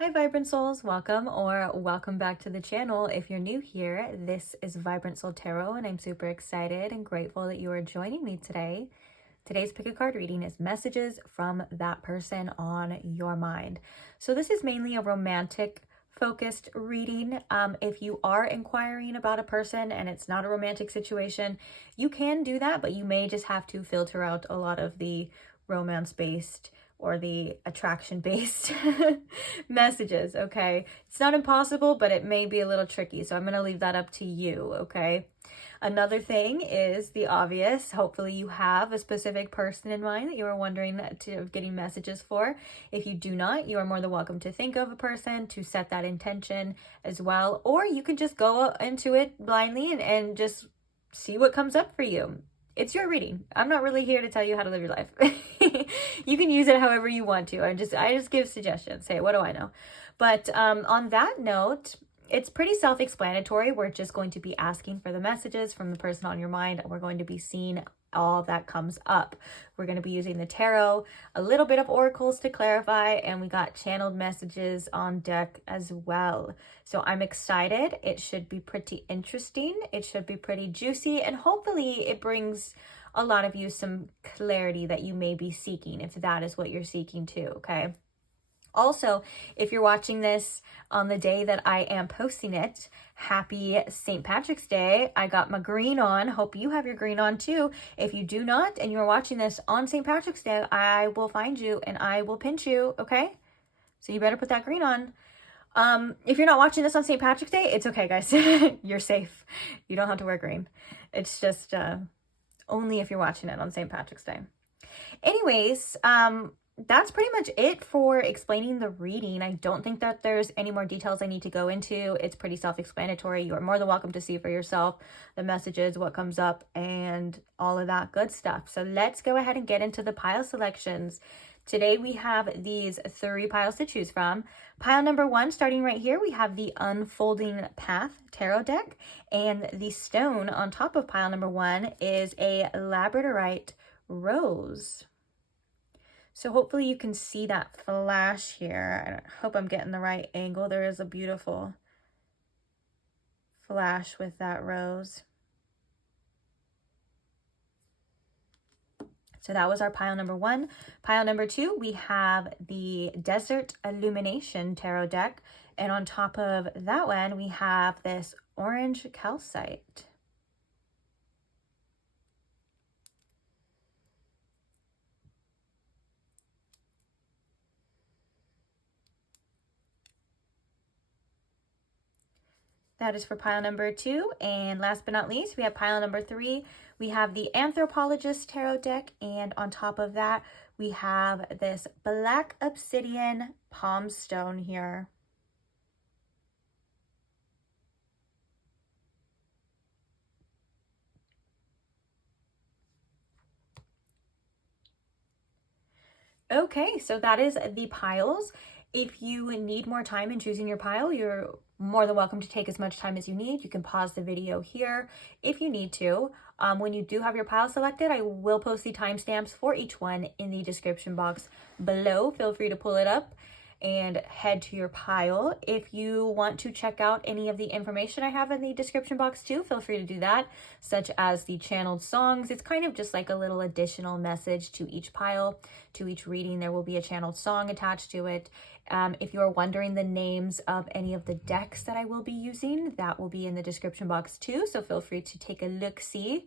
Hi Vibrant Souls, welcome or welcome back to the channel. If you're new here, this is Vibrant Soul Tarot and I'm super excited and grateful that you are joining me today. Today's pick a card reading is messages from that person on your mind. So this is mainly a romantic focused reading. If you are inquiring about a person and it's not a romantic situation, you can do that, but you may just have to filter out a lot of the romance-based or the attraction-based messages, okay? It's not impossible, but it may be a little tricky, so I'm going to leave that up to you, okay? Another thing is the obvious. Hopefully you have a specific person in mind that you are wondering to getting messages for. If you do not, you are more than welcome to think of a person, to set that intention as well, or you can just go into it blindly and just see what comes up for you. It's your reading. I'm not really here to tell you how to live your life. You can use it however you want to. I just give suggestions. Hey, what do I know? But on that note, it's pretty self-explanatory. We're just going to be asking for the messages from the person on your mind, and we're going to be seeing all that comes up. We're going to be using the tarot, a little bit of oracles to clarify, and we got channeled messages on deck as well. So I'm excited. It should be pretty interesting. It should be pretty juicy, and hopefully it brings a lot of you some clarity that you may be seeking, if that is what you're seeking too, okay? Also, if you're watching this on the day that I am posting it, happy St. Patrick's Day. I got my green on. Hope you have your green on too. If you do not and you're watching this on St. Patrick's Day, I will find you and I will pinch you, okay? So you better put that green on. If you're not watching this on St. Patrick's Day, it's okay, guys. You're safe. You don't have to wear green. It's just only if you're watching it on St. Patrick's Day. Anyways, that's pretty much it for explaining the reading. I don't think that there's any more details I need to go into. It's pretty self-explanatory. You are more than welcome to see for yourself the messages, what comes up, and all of that good stuff. So let's go ahead and get into the pile selections. Today we have these 3 piles to choose from. Pile number 1, starting right here, we have the Unfolding Path Tarot deck. And the stone on top of pile number 1 is a labradorite rose. So hopefully you can see that flash here. I hope I'm getting the right angle. There is a beautiful flash with that rose. So that was our pile number 1. Pile number 2, we have the Desert Illumination Tarot deck. And on top of that one, we have this orange calcite. That is for pile number 2. And last but not least, we have pile number 3. We have the Anthropologist Tarot deck. And on top of that, we have this black obsidian palm stone here. Okay, so that is the piles. If you need more time in choosing your pile, you're more than welcome to take as much time as you need. You can pause the video here if you need to. When you do have your pile selected, I will post the timestamps for each one in the description box below. Feel free to pull it up and head to your pile. If you want to check out any of the information I have in the description box too, feel free to do that, such as the channeled songs. It's kind of just like a little additional message to each pile, to each reading. There will be a channeled song attached to it. If you are wondering the names of any of the decks that I will be using, that will be in the description box too, so feel free to take a look-see.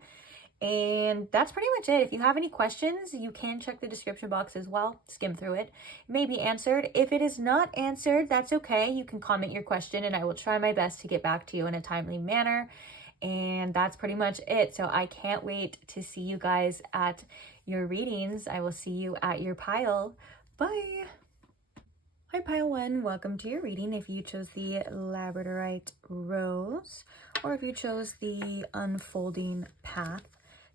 And that's pretty much it. If you have any questions, you can check the description box as well. Skim through it. It may be answered. If it is not answered, that's okay. You can comment your question and I will try my best to get back to you in a timely manner. And that's pretty much it. So I can't wait to see you guys at your readings. I will see you at your pile. Bye. Hi pile 1, welcome to your reading. If you chose the labradorite rose or if you chose the Unfolding Path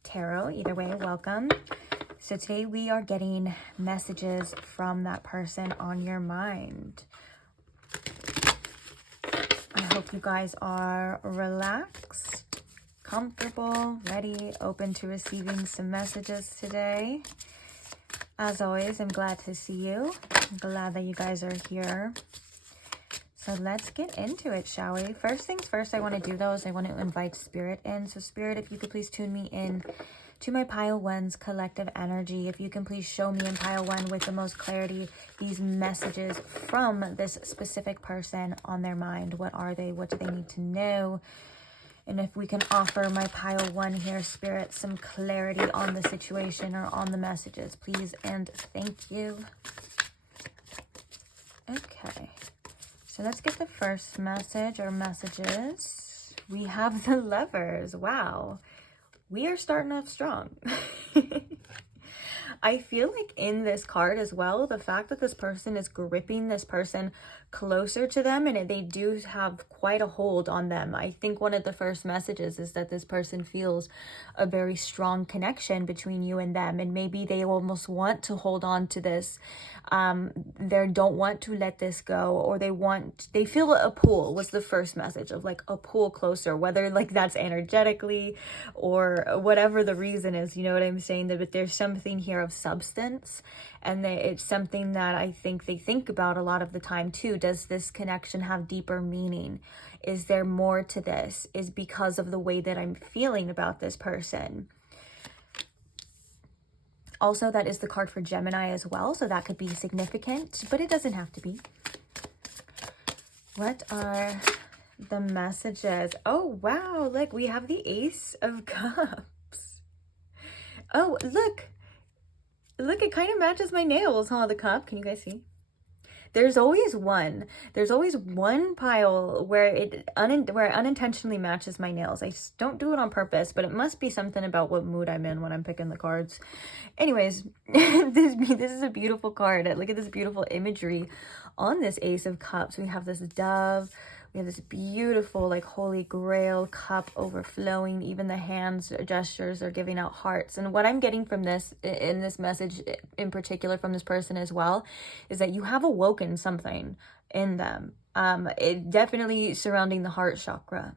Tarot, either way, welcome. So today we are getting messages from that person on your mind. I hope you guys are relaxed, comfortable, ready, open to receiving some messages today. As always, I'm glad to see you. I'm glad that you guys are here. So let's get into it, shall we? First things first, I want to do though is I want to invite Spirit in. So Spirit, if you could please tune me in to my pile one's collective energy. If you can please show me in pile one with the most clarity these messages from this specific person on their mind. What are they? What do they need to know? And if we can offer my pile one here, Spirit, some clarity on the situation or on the messages, please and thank you. Okay. So let's get the first message or messages. We have the Lovers. Wow. We are starting off strong. I feel like in this card as well, the fact that this person is gripping this person closer to them and they do have quite a hold on them. I think one of the first messages is that this person feels a very strong connection between you and them, and maybe they almost want to hold on to this. They don't want to let this go, or they feel a pull was the first message of like a pull closer, whether like that's energetically or whatever the reason is, you know what I'm saying? But there's something here of substance, and it's something that I think they think about a lot of the time too. Does this connection have deeper meaning? Is there more to this? Is because of the way that I'm feeling about this person? Also, that is the card for Gemini as well, so that could be significant, but it doesn't have to be. What are the messages? Oh, wow, look, we have the Ace of Cups. Oh, look, it kind of matches my nails, huh, the cup. Can you guys see? There's always one pile where it unintentionally matches my nails. I don't do it on purpose, but it must be something about what mood I'm in when I'm picking the cards. Anyways, this is a beautiful card. Look at this beautiful imagery on this Ace of Cups. We have this dove. We have this beautiful like holy grail cup overflowing. Even the hands gestures are giving out hearts. And what I'm getting from this, in this message in particular from this person as well, is that you have awoken something in them. It definitely surrounding the heart chakra.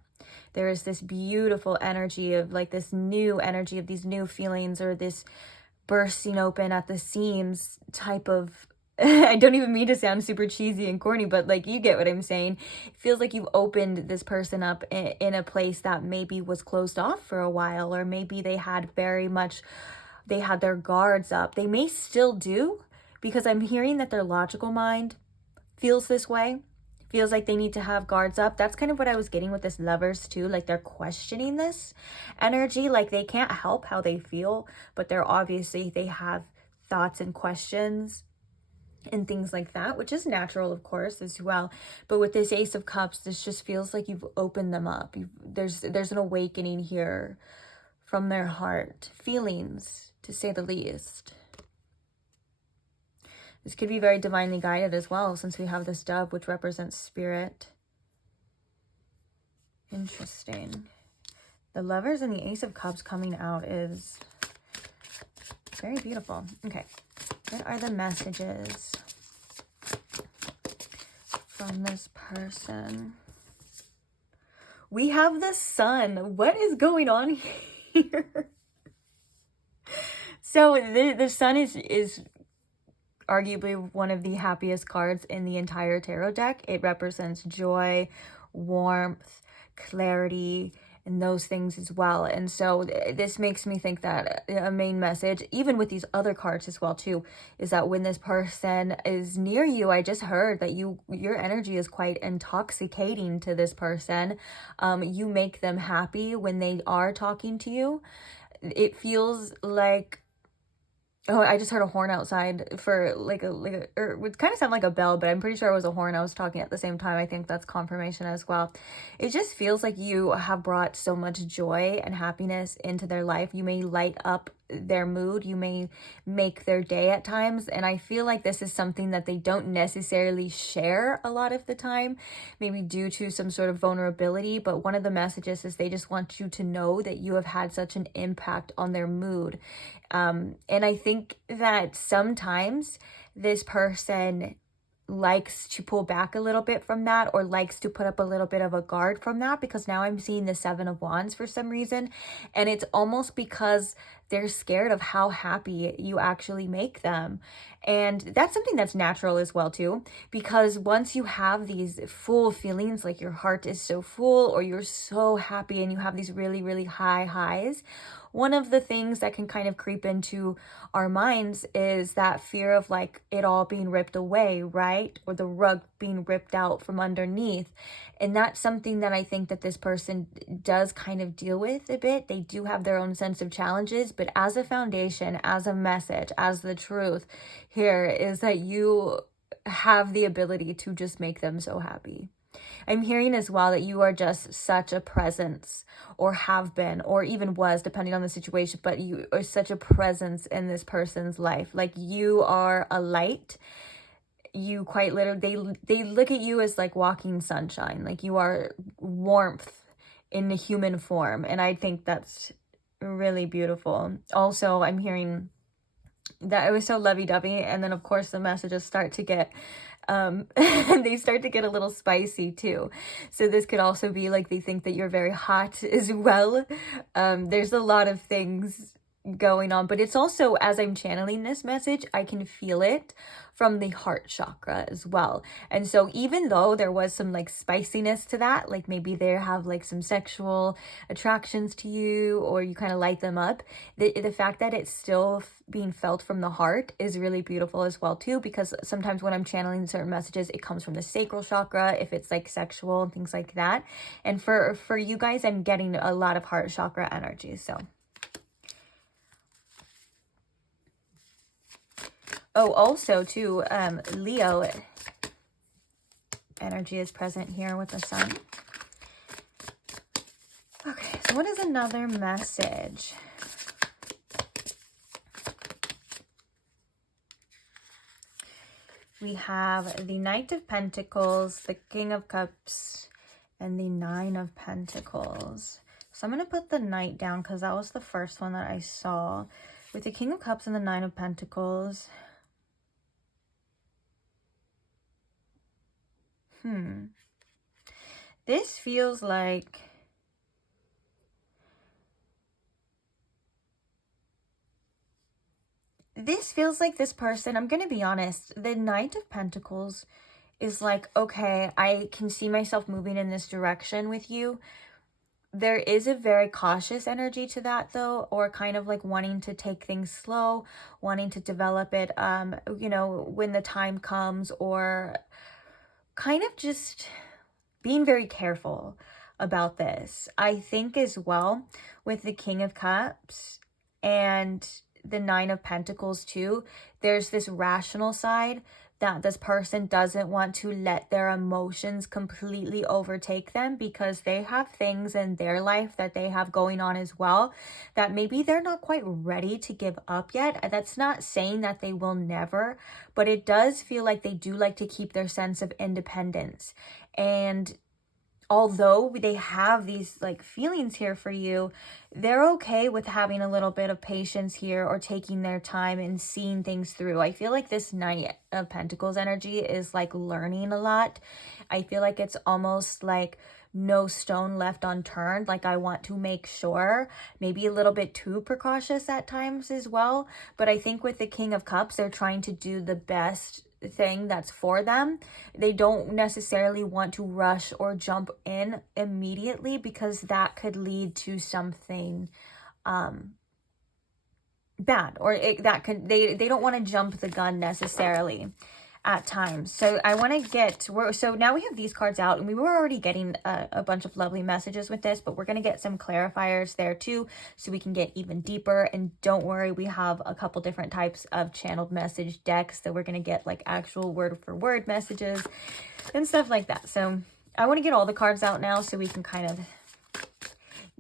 There is this beautiful energy of like this new energy of these new feelings, or this bursting open at the seams type of I don't even mean to sound super cheesy and corny, but like you get what I'm saying. It feels like you've opened this person up in a place that maybe was closed off for a while, or maybe they had their guards up. They may still do, because I'm hearing that their logical mind feels this way. Feels like they need to have guards up. That's kind of what I was getting with this Lovers too. Like they're questioning this energy. Like they can't help how they feel, but they have thoughts and questions and things like that, which is natural, of course, as well. But with this Ace of Cups, this just feels like you've opened them up. There's an awakening here from their heart. Feelings, to say the least. This could be very divinely guided as well, since we have this dove, which represents spirit. Interesting. The Lovers and the Ace of Cups coming out is very beautiful. Okay. What are the messages from this person? We have the Sun. What is going on here? So the Sun is arguably one of the happiest cards in the entire tarot deck. It represents joy, warmth, clarity, and those things as well. And so this makes me think that a main message, even with these other cards as well too, is that when this person is near you, I just heard that your energy is quite intoxicating to this person. You make them happy when they are talking to you. It feels like, oh, I just heard a horn outside for or it would kind of sound like a bell, but I'm pretty sure it was a horn. I was talking at the same time. I think that's confirmation as well. It just feels like you have brought so much joy and happiness into their life. You may light up their mood. You may make their day at times. And I feel like this is something that they don't necessarily share a lot of the time, maybe due to some sort of vulnerability. But one of the messages is they just want you to know that you have had such an impact on their mood. And I think that sometimes this person likes to pull back a little bit from that, or likes to put up a little bit of a guard from that, because now I'm seeing the Seven of Wands for some reason. And it's almost because they're scared of how happy you actually make them. And that's something that's natural as well too, because once you have these full feelings, like your heart is so full or you're so happy and you have these really, really high highs, one of the things that can kind of creep into our minds is that fear of like it all being ripped away, right? Or the rug being ripped out from underneath. And that's something that I think that this person does kind of deal with a bit. They do have their own sense of challenges, but as a foundation, as a message, as the truth here is that you have the ability to just make them so happy. I'm hearing as well that you are just such a presence, or have been, or even was, depending on the situation, but you are such a presence in this person's life. Like you are a light. You quite literally, they look at you as like walking sunshine. Like you are warmth in the human form. And I think that's really beautiful. Also, I'm hearing that it was so lovey-dovey, and then of course the messages start to get they start to get a little spicy too. So this could also be like they think that you're very hot as well. There's a lot of things going on, but it's also, as I'm channeling this message, I can feel it from the heart chakra as well. And so even though there was some like spiciness to that, like maybe they have like some sexual attractions to you or you kind of light them up, the fact that it's still being felt from the heart is really beautiful as well too, because sometimes when I'm channeling certain messages, it comes from the sacral chakra if it's like sexual and things like that. And for you guys, I'm getting a lot of heart chakra energy. So oh, also too, Leo energy is present here with the sun. Okay, so what is another message? We have the Knight of Pentacles, the King of Cups, and the Nine of Pentacles. So I'm going to put the Knight down because that was the first one that I saw. With the King of Cups and the Nine of Pentacles. This feels like this person, I'm going to be honest, the Knight of Pentacles is like, okay, I can see myself moving in this direction with you. There is a very cautious energy to that though, or kind of like wanting to take things slow, wanting to develop it, you know, when the time comes, or kind of just being very careful about this. I think as well with the King of Cups and the Nine of Pentacles too, there's this rational side that this person doesn't want to let their emotions completely overtake them, because they have things in their life that they have going on as well that maybe they're not quite ready to give up yet. That's not saying that they will never, but it does feel like they do like to keep their sense of independence. And although they have these like feelings here for you, they're okay with having a little bit of patience here or taking their time and seeing things through. I feel like this Knight of Pentacles energy is like learning a lot. I feel like it's almost like no stone left unturned. Like I want to make sure, maybe a little bit too precautious at times as well. But I think with the King of Cups, they're trying to do the best thing that's for them. They don't necessarily want to rush or jump in immediately, because that could lead to something bad, or they don't want to jump the gun necessarily at times. So I want to get, so now we have these cards out, and we were already getting a bunch of lovely messages with this, but we're going to get some clarifiers there too, so we can get even deeper. And don't worry, we have a couple different types of channeled message decks that we're going to get like actual word for word messages and stuff like that. So I want to get all the cards out now so we can kind of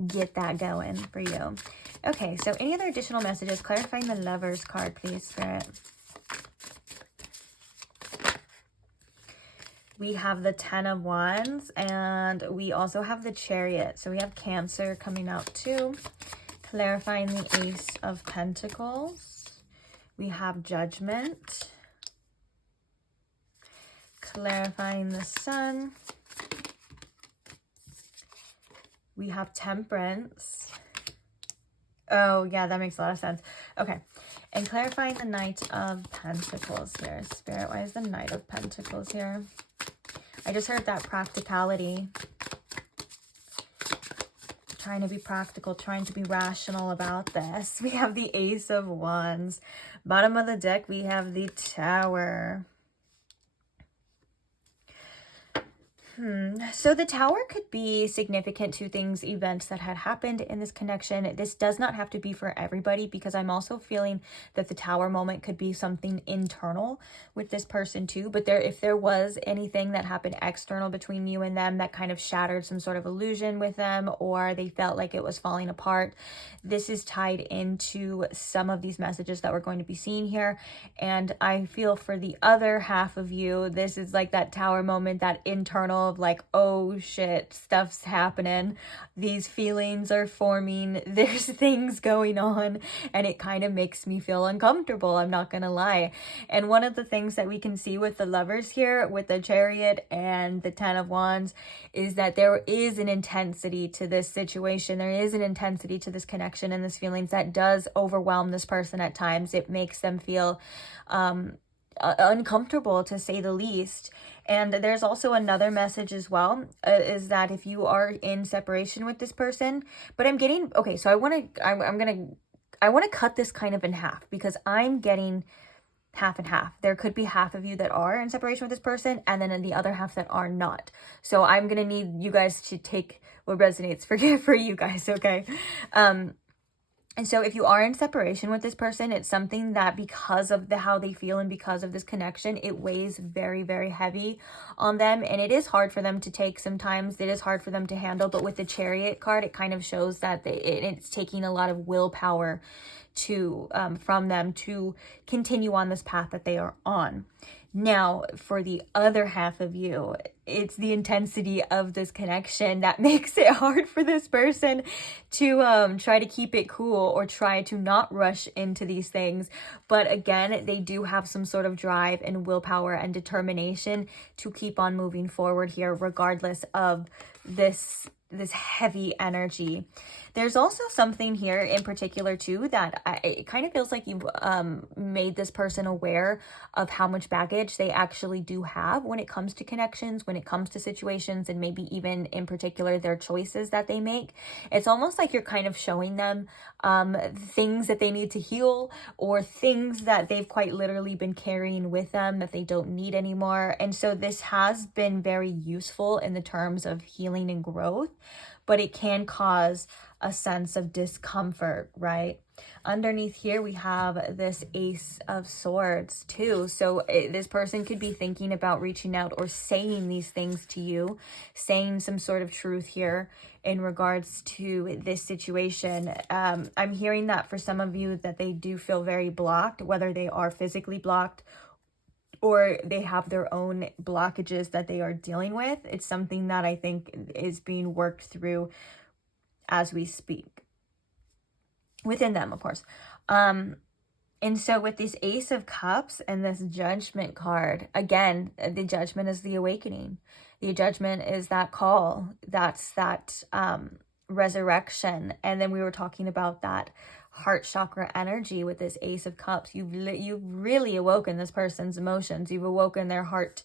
get that going for you. Okay, so any other additional messages? Clarifying the Lovers card, please, Spirit. We have the Ten of Wands, and we also have the Chariot. So we have Cancer coming out too. Clarifying the Ace of Pentacles. We have Judgment. Clarifying the Sun. We have Temperance. Oh, yeah, that makes a lot of sense. Okay. And clarifying the Knight of Pentacles here. Spirit, why is the Knight of Pentacles here? I just heard that practicality. Trying to be practical, trying to be rational about this. We have the Ace of Wands. Bottom of the deck, we have the Tower. So the Tower could be significant to events that had happened in this connection. This does not have to be for everybody, because I'm also feeling that the Tower moment could be something internal with this person too. But if there was anything that happened external between you and them that kind of shattered some sort of illusion with them, or they felt like it was falling apart, this is tied into some of these messages that we're going to be seeing here. And I feel for the other half of you, this is like that Tower moment, that internal of like, oh shit, stuff's happening, these feelings are forming, there's things going on, and it kind of makes me feel uncomfortable, I'm not gonna lie. And one of the things that we can see with the Lovers here, with the Chariot and the Ten of Wands, is that there is an intensity to this situation, there is an intensity to this connection and this feelings that does overwhelm this person at times. It makes them feel uncomfortable, to say the least. And there's also another message as well, is that if you are in separation with this person, but I'm getting, okay, so I want to cut this kind of in half, because I'm getting half and half. There could be half of you that are in separation with this person, and then the other half that are not. So I'm going to need you guys to take what resonates for you guys, okay? And so if you are in separation with this person, it's something that, because of how they feel and because of this connection, it weighs very, very heavy on them. And it is hard for them to take sometimes. It is hard for them to handle. But with the Chariot card, it kind of shows that it's taking a lot of willpower from them to continue on this path that they are on. Now, for the other half of you, it's the intensity of this connection that makes it hard for this person to try to keep it cool, or try to not rush into these things. But again, they do have some sort of drive and willpower and determination to keep on moving forward here, regardless of this heavy energy. There's also something here in particular too, that it kind of feels like you've made this person aware of how much baggage they actually do have when it comes to connections, when it comes to situations, and maybe even in particular their choices that they make. It's almost like you're kind of showing them things that they need to heal, or things that they've quite literally been carrying with them that they don't need anymore. And so this has been very useful in the terms of healing and growth, but it can cause a sense of discomfort, right? Underneath here, we have this Ace of Swords too. So this person could be thinking about reaching out or saying these things to you, saying some sort of truth here in regards to this situation. I'm hearing that for some of you, that they do feel very blocked, whether they are physically blocked or they have their own blockages that they are dealing with. It's something that I think is being worked through as we speak, within them, of course. And so with this Ace of Cups and this Judgment card, again, the Judgment is the awakening. The Judgment is that call. That's that resurrection. And then we were talking about that heart chakra energy with this Ace of Cups. You've really awoken this person's emotions. You've awoken their heart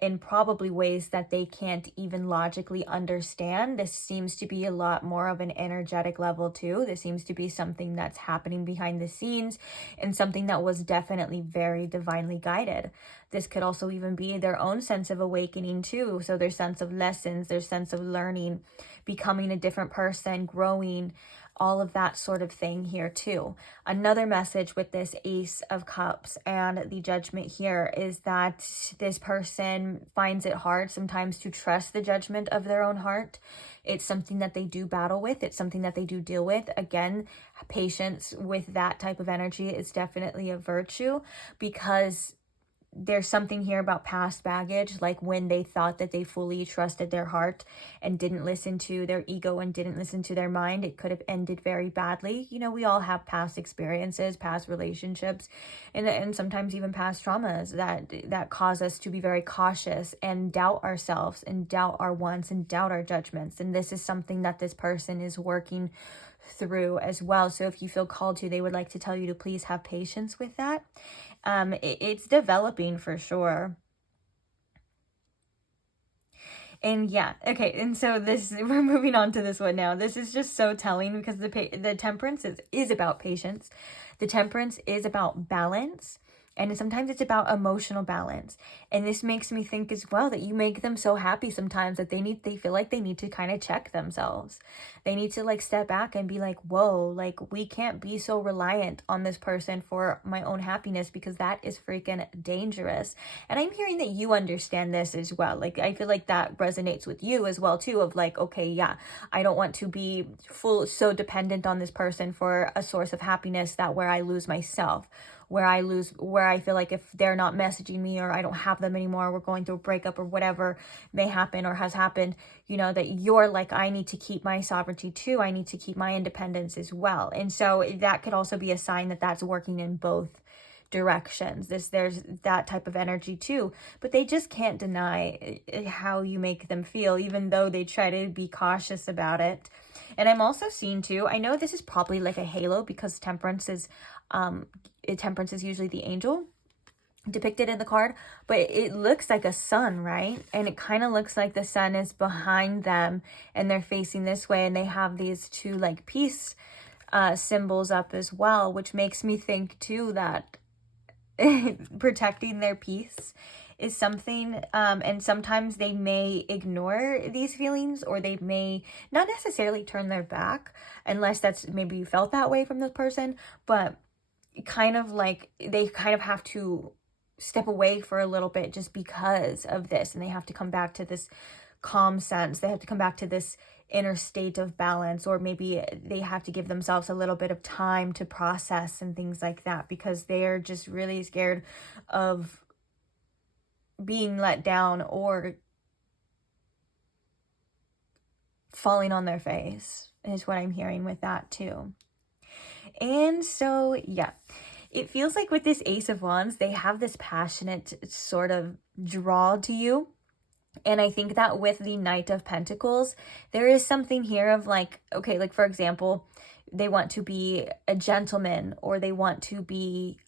in probably ways that they can't even logically understand. This seems to be a lot more of an energetic level too. This seems to be something that's happening behind the scenes, and something that was definitely very divinely guided. This could also even be their own sense of awakening too. So their sense of lessons, their sense of learning, becoming a different person, growing, all of that sort of thing here too. Another message with this Ace of Cups and the Judgment here is that this person finds it hard sometimes to trust the judgment of their own heart. It's something that they do battle with. It's something that they do deal with. Again, patience with that type of energy is definitely a virtue, because there's something here about past baggage, like when they thought that they fully trusted their heart and didn't listen to their ego and didn't listen to their mind, it could have ended very badly. You know, we all have past experiences, past relationships, and sometimes even past traumas that cause us to be very cautious and doubt ourselves and doubt our wants and doubt our judgments. And this is something that this person is working through as well. So if you feel called to, they would like to tell you to please have patience with that. It's developing for sure. And yeah, okay, and so this, we're moving on to this one now. This is just so telling because the temperance is about patience. The temperance is about balance. And sometimes it's about emotional balance. And this makes me think as well that you make them so happy sometimes that they feel like they need to kind of check themselves. They need to like step back and be like, whoa, like we can't be so reliant on this person for my own happiness, because that is freaking dangerous. And I'm hearing that you understand this as well. Like, I feel like that resonates with you as well too, of like, okay, yeah, I don't want to be so dependent on this person for a source of happiness that where I lose myself, where I feel like if they're not messaging me or I don't have them anymore, we're going through a breakup or whatever may happen or has happened, you know, that you're like, I need to keep my sovereignty too. I need to keep my independence as well. And so that could also be a sign that that's working in both directions. There's that type of energy too, but they just can't deny how you make them feel, even though they try to be cautious about it. And I'm also seeing too, I know this is probably like a halo because temperance is usually the angel depicted in the card, but it looks like a sun, right? And it kind of looks like the sun is behind them and they're facing this way, and they have these two like peace symbols up as well, which makes me think too that protecting their peace is something, and sometimes they may ignore these feelings, or they may not necessarily turn their back unless that's maybe you felt that way from this person, but kind of like they kind of have to step away for a little bit just because of this, and they have to come back to this calm sense. They have to come back to this inner state of balance, or maybe they have to give themselves a little bit of time to process and things like that, because they're just really scared of being let down or falling on their face, is what I'm hearing with that too. And so, yeah, it feels like with this Ace of Wands, they have this passionate sort of draw to you. And I think that with the Knight of Pentacles, there is something here of like, okay, like for example, they want to be a gentleman, or they want to be,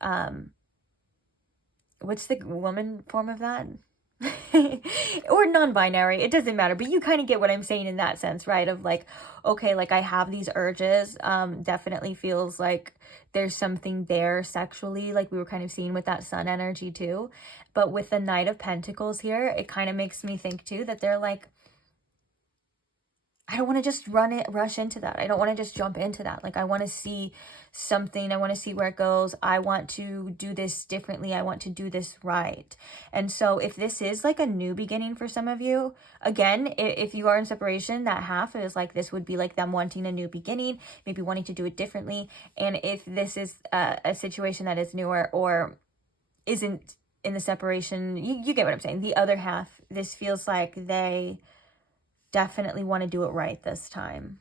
what's the woman form of that? Or non-binary, it doesn't matter, but you kind of get what I'm saying in that sense, right? Of like, okay, like I have these urges, definitely feels like there's something there sexually, like we were kind of seeing with that sun energy too. But with the Knight of Pentacles here, it kind of makes me think too that they're like, I don't want to just rush into that. I don't want to just jump into that. Like, I want to see something. I want to see where it goes. I want to do this differently. I want to do this right. And so if this is like a new beginning for some of you, again, if you are in separation, that half is like, this would be like them wanting a new beginning, maybe wanting to do it differently. And if this is a situation that is newer or isn't in the separation, you get what I'm saying. The other half, this feels like they definitely want to do it right this time.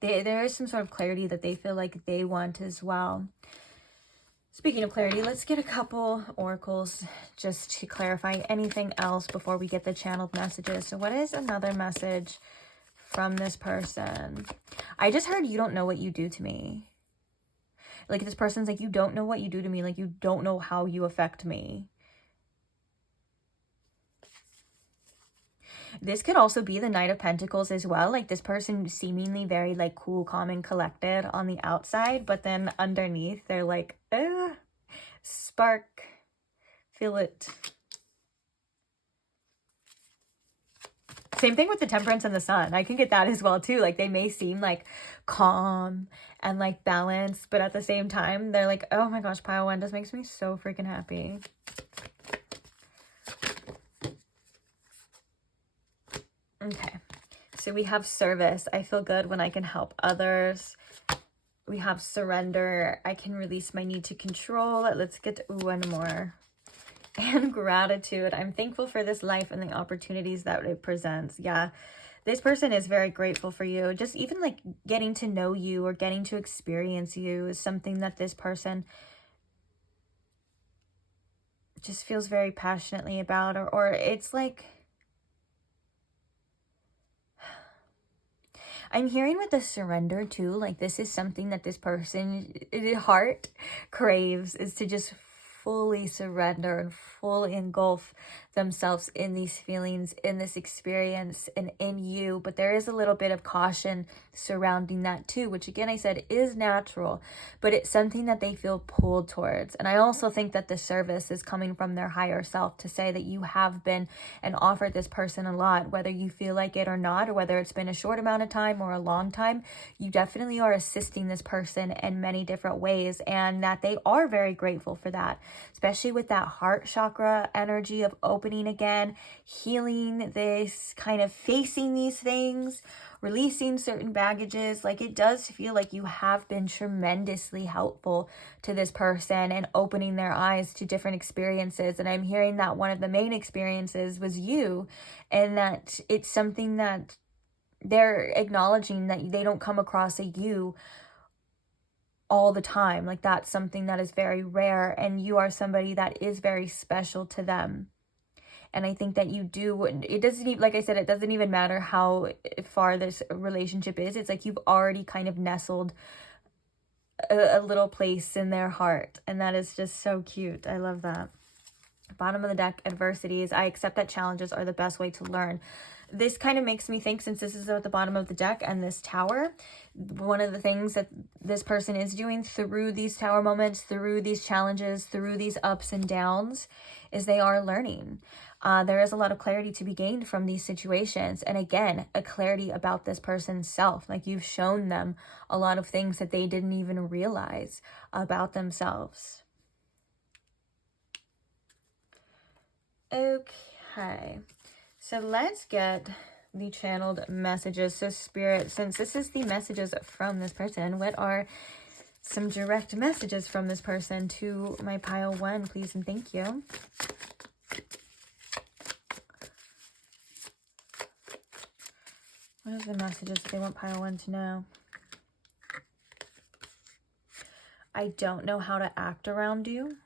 There is some sort of clarity that they feel like they want as well. Speaking of clarity, let's get a couple oracles just to clarify anything else before we get the channeled messages. So what is another message from this person? I just heard, you don't know what you do to me. Like, this person's like, you don't know what you do to me. Like, you don't know how you affect me. This could also be the Knight of Pentacles as well. Like, this person seemingly very like cool, calm, and collected on the outside, but then underneath they're like, spark, feel it. Same thing with the Temperance and the Sun. I can get that as well too. Like, they may seem like calm and like balanced, but at the same time they're like, oh my gosh, pile one just makes me so freaking happy. Okay, so we have service. I feel good when I can help others. We have surrender. I can release my need to control. Let's get one more. And gratitude. I'm thankful for this life and the opportunities that it presents. Yeah, this person is very grateful for you. Just even like getting to know you or getting to experience you is something that this person just feels very passionately about, or it's like, I'm hearing with the surrender too, like this is something that this person, heart craves, is to just fully surrender and fully engulf themselves in these feelings, in this experience, and in you. But there is a little bit of caution surrounding that too, which again I said is natural, but it's something that they feel pulled towards. And I also think that the service is coming from their higher self to say that you have been and offered this person a lot, whether you feel like it or not, or whether it's been a short amount of time or a long time. You definitely are assisting this person in many different ways, and that they are very grateful for that, especially with that heart chakra energy of opening again, healing this, kind of facing these things, releasing certain baggages. Like, it does feel like you have been tremendously helpful to this person and opening their eyes to different experiences. And I'm hearing that one of the main experiences was you, and that it's something that they're acknowledging, that they don't come across a you all the time. Like, that's something that is very rare, and you are somebody that is very special to them. And I think that you do, it doesn't even, like I said, it doesn't even matter how far this relationship is. It's like you've already kind of nestled a little place in their heart. And that is just so cute. I love that. Bottom of the deck, adversities. I accept that challenges are the best way to learn. This kind of makes me think, since this is at the bottom of the deck and this tower, one of the things that this person is doing through these tower moments, through these challenges, through these ups and downs, is they are learning. There is a lot of clarity to be gained from these situations. And again, a clarity about this person's self. Like, you've shown them a lot of things that they didn't even realize about themselves. Okay, so let's get the channeled messages. So Spirit, since this is the messages from this person, what are some direct messages from this person to my pile one, please and thank you? What are the messages that they want pile one to know? I don't know how to act around you.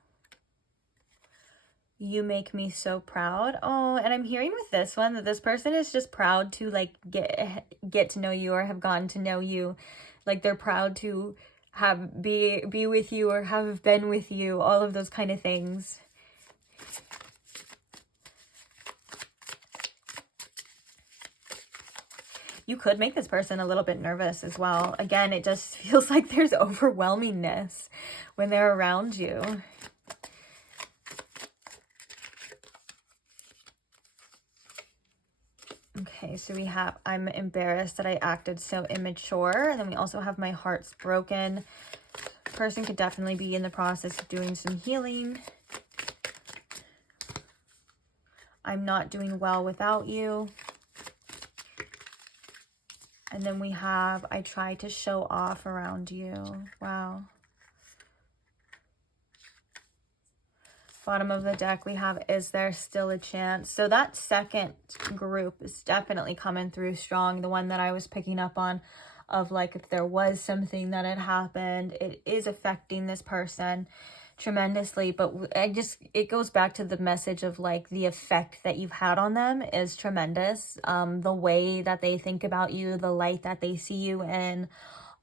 You make me so proud. Oh, and I'm hearing with this one that this person is just proud to like get to know you, or have gotten to know you. Like, they're proud to be with you, or have been with you, all of those kind of things. You could make this person a little bit nervous as well. Again, it just feels like there's overwhelmingness when they're around you. Okay, so we have, I'm embarrassed that I acted so immature. And then we also have, my heart's broken. Person could definitely be in the process of doing some healing. I'm not doing well without you. And then we have, I try to show off around you. Wow. Bottom of the deck, we have, is there still a chance? So that second group is definitely coming through strong. The one that I was picking up on, of like, if there was something that had happened, it is affecting this person tremendously. But it goes back to the message of like, the effect that you've had on them is tremendous. The way that they think about you, the light that they see you in,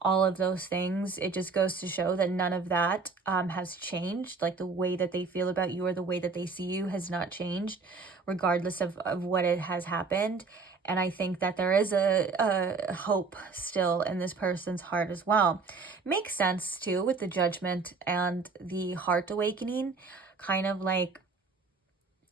all of those things, it just goes to show that none of that has changed. Like, the way that they feel about you, or the way that they see you, has not changed, regardless of what it has happened. And I think that there is a hope still in this person's heart as well. Makes sense too with the Judgment and the heart awakening, kind of like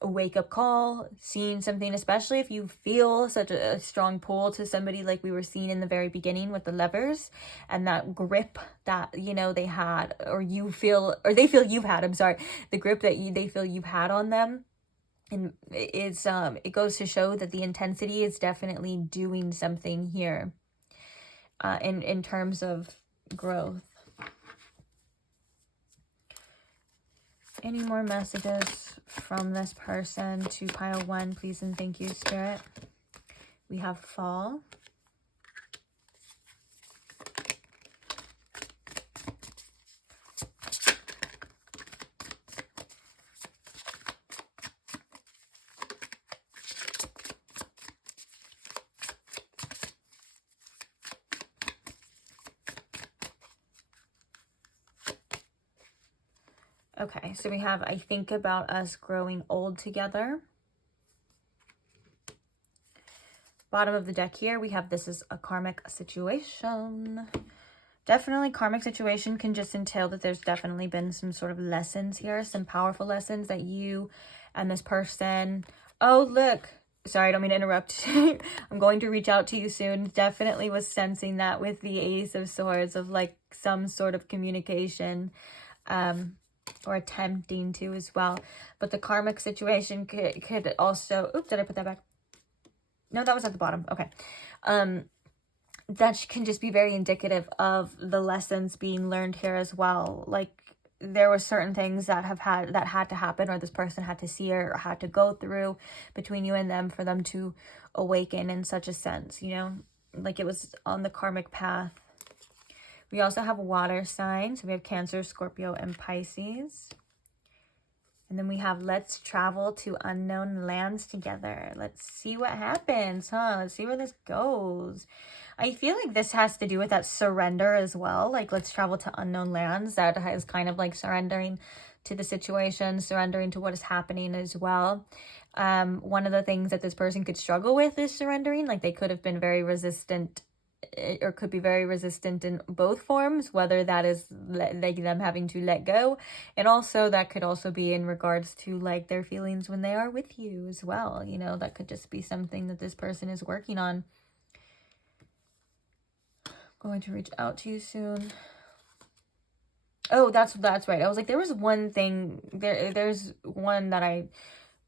a wake-up call, seeing something, especially if you feel such a strong pull to somebody, like we were seeing in the very beginning with the Lovers, and that grip that, you know, they had, or you feel, or they feel you've had, I'm sorry, the grip that they feel you've had on them. And it's it goes to show that the intensity is definitely doing something here in terms of growth. Any more messages from this person to pile one, please and thank you, Spirit? We have Fall. Okay, so we have, I think about us growing old together. Bottom of the deck here, we have this is a karmic situation. Definitely karmic situation can just entail that there's definitely been some sort of lessons here, some powerful lessons that you and this person, oh, look, sorry, I don't mean to interrupt. I'm going to reach out to you soon. Definitely was sensing that with the Ace of Swords of like some sort of communication, or attempting to as well. But the karmic situation could also, oops, did I put that back? No, that was at the bottom. Okay. That can just be very indicative of the lessons being learned here as well. Like there were certain things that had to happen, or this person had to see or had to go through between you and them for them to awaken in such a sense, you know, like it was on the karmic path. We also have water signs. We have Cancer, Scorpio, and Pisces. And then we have let's travel to unknown lands together. Let's see what happens, huh? Let's see where this goes. I feel like this has to do with that surrender as well. Like let's travel to unknown lands. That is kind of like surrendering to the situation, surrendering to what is happening as well. One of the things that this person could struggle with is surrendering. Like they could have been very resistant, or could be very resistant in both forms, whether that is like them having to let go, and also that could also be in regards to like their feelings when they are with you as well. You know, that could just be something that this person is working on. Going to reach out to you soon. Oh, that's right. I was like, there was one thing there's one that I